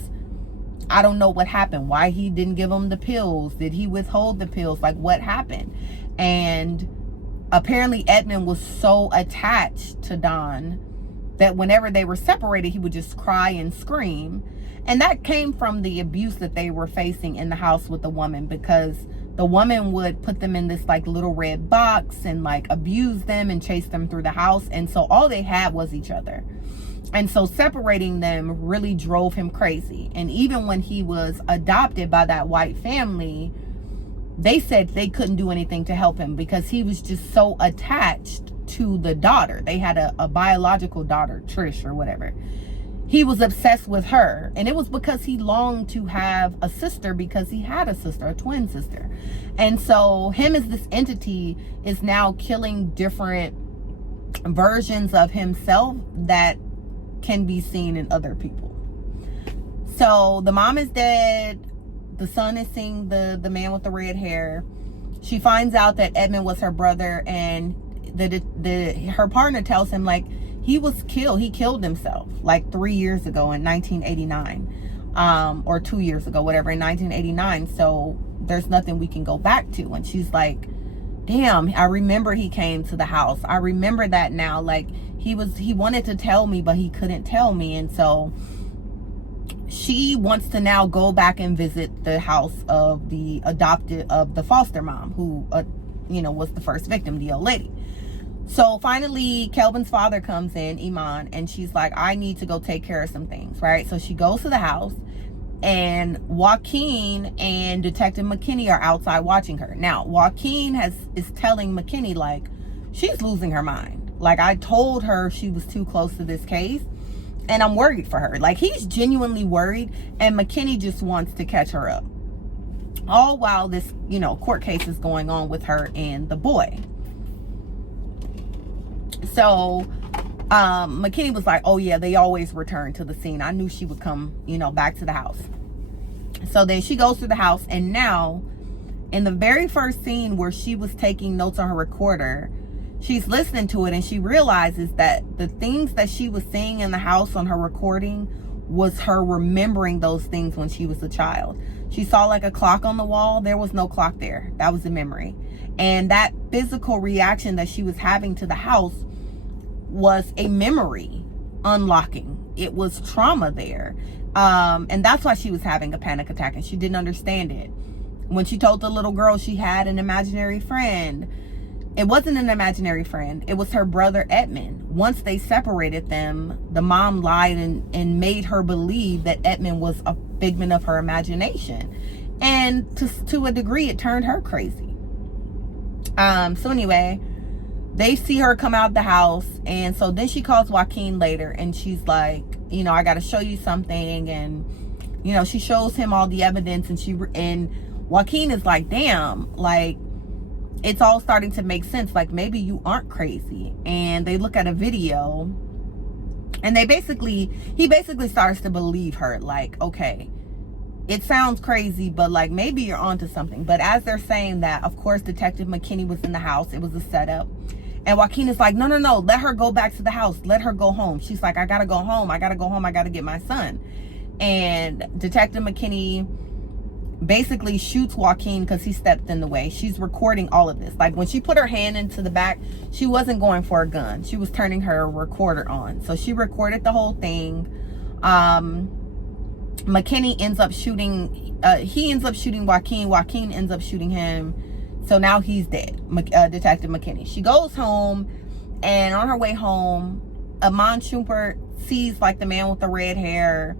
I don't know what happened. Why he didn't give him the pills? Did he withhold the pills? Like, what happened? And apparently Edmund was so attached to Dawn that whenever they were separated, he would just cry and scream. And that came from the abuse that they were facing in the house with the woman, because the woman would put them in this like little red box and like abuse them and chase them through the house. And so all they had was each other. And so separating them really drove him crazy. And even when he was adopted by that white family, they said they couldn't do anything to help him because he was just so attached to the daughter. They had a biological daughter, Trish or whatever. He was obsessed with her. And it was because he longed to have a sister, because he had a sister, a twin sister. And so him as this entity is now killing different versions of himself that can be seen in other people. So the mom is dead. The son is seeing the man with the red hair. She finds out that Edmund was her brother, and her partner tells him like he killed himself like 3 years ago in 1989, or 2 years ago, whatever, in 1989. So there's nothing we can go back to. And she's like, damn, I remember he came to the house. I remember that now. Like he wanted to tell me, but he couldn't tell me. And so she wants to now go back and visit the house of the foster mom who, was the first victim, the old lady. So finally, Kelvin's father comes in, Iman, and she's like, I need to go take care of some things, right? So she goes to the house, and Joaquin and Detective McKinney are outside watching her. Now, Joaquin is telling McKinney, like, she's losing her mind. Like, I told her she was too close to this case, and I'm worried for her. Like, he's genuinely worried, and McKinney just wants to catch her up. All while this, court case is going on with her and the boy. So McKinney was like, oh yeah, they always return to the scene. I knew she would come, back to the house. So then she goes to the house, and now in the very first scene where she was taking notes on her recorder, she's listening to it, and she realizes that the things that she was seeing in the house on her recording was her remembering those things when she was a child. She saw like a clock on the wall. There was no clock there. That was a memory. And that physical reaction that she was having to the house was a memory unlocking. It was trauma there. And that's why she was having a panic attack, and she didn't understand it. When she told the little girl she had an imaginary friend, it wasn't an imaginary friend. It was her brother Edmund. Once they separated them, the mom lied and made her believe that Edmund was a figment of her imagination. And to a degree, it turned her crazy. So anyway, they see her come out the house, and so then she calls Joaquin later, and she's like, I got to show you something. And she shows him all the evidence, and Joaquin is like, damn, like it's all starting to make sense. Like maybe you aren't crazy. And they look at a video, and he basically starts to believe her. Like, okay, it sounds crazy, but like maybe you're onto something. But as they're saying that, of course, Detective McKinney was in the house. It was a setup. And Joaquin is like, no, let her go back to the house. Let her go home. She's like, I gotta go home. I gotta get my son. And Detective McKinney basically shoots Joaquin because he stepped in the way. She's recording all of this. Like when she put her hand into the back, she wasn't going for a gun. She was turning her recorder on. So she recorded the whole thing. McKinney ends up shooting, he ends up shooting Joaquin. Joaquin ends up shooting him. So now he's dead, Detective McKinney. She goes home, and on her way home, Iman Shumpert sees like the man with the red hair,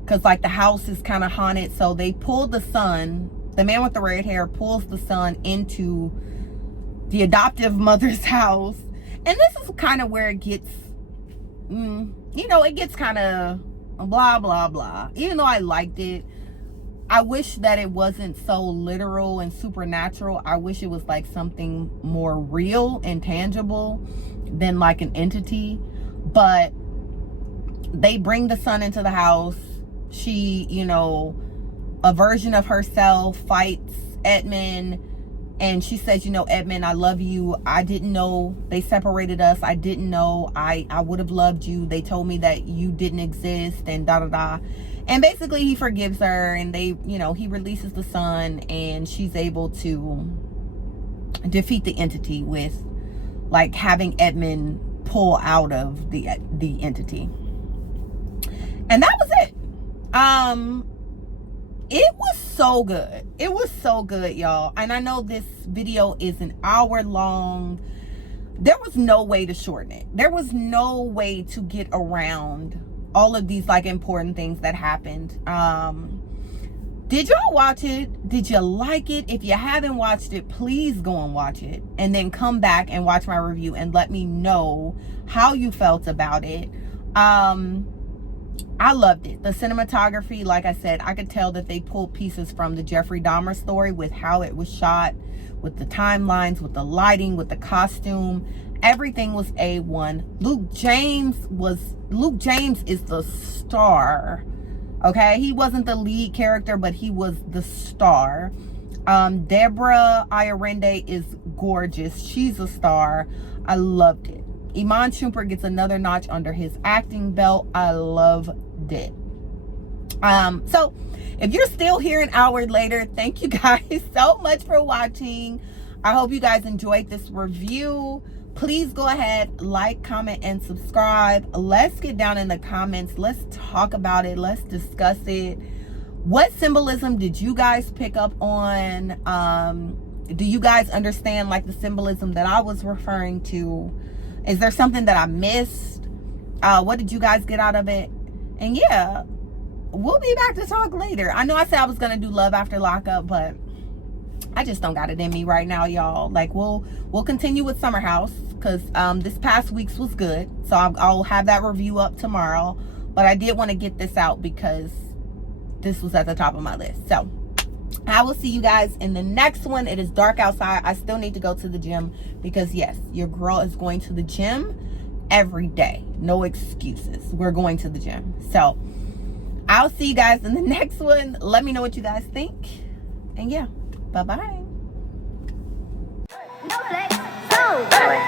because like the house is kind of haunted. So they pull the son, the man with the red hair pulls the son into the adoptive mother's house. And this is kind of where it gets, it gets kind of blah, blah, blah. Even though I liked it, I wish that it wasn't so literal and supernatural. I wish it was like something more real and tangible than like an entity. But they bring the son into the house. She, a version of herself fights Edmund, and she says, Edmund, I love you. I didn't know they separated us. I didn't know I would have loved you. They told me that you didn't exist, and da-da-da. And basically he forgives her, and he releases the son, and she's able to defeat the entity with like having Edmund pull out of the entity. And that was it. It was so good. It was so good, y'all. And I know this video is an hour long. There was no way to shorten it. There was no way to get around all of these like important things that happened. Did y'all watch it? Did you like it? If you haven't watched it, please go and watch it, and then come back and watch my review and let me know how you felt about it. I loved it. The cinematography, like I said, I could tell that they pulled pieces from the Jeffrey Dahmer story with how it was shot, with the timelines, with the lighting, with the costume. Everything was A1. Luke James is the star. Okay, he wasn't the lead character, but he was the star. Deborah Ayarende is gorgeous. She's a star. I loved it. Iman Shumpert gets another notch under his acting belt. I loved it. So if you're still here an hour later, thank you guys so much for watching. I hope you guys enjoyed this review. Please go ahead, like, comment, and subscribe. Let's get down in the comments. Let's talk about it. Let's discuss it. What symbolism did you guys pick up on? Do you guys understand like the symbolism that I was referring to? Is there something that I missed? What did you guys get out of it? And yeah, we'll be back to talk later. I know I said I was going to do love after lockup, but I just don't got it in me right now, y'all. Like, we'll continue with Summer House because this past week's was good. So I'll have that review up tomorrow. But I did want to get this out because this was at the top of my list. So I will see you guys in the next one. It is dark outside. I still need to go to the gym because yes, your girl is going to the gym every day. No excuses. We're going to the gym. So I'll see you guys in the next one. Let me know what you guys think. And yeah, bye-bye. No, let's go.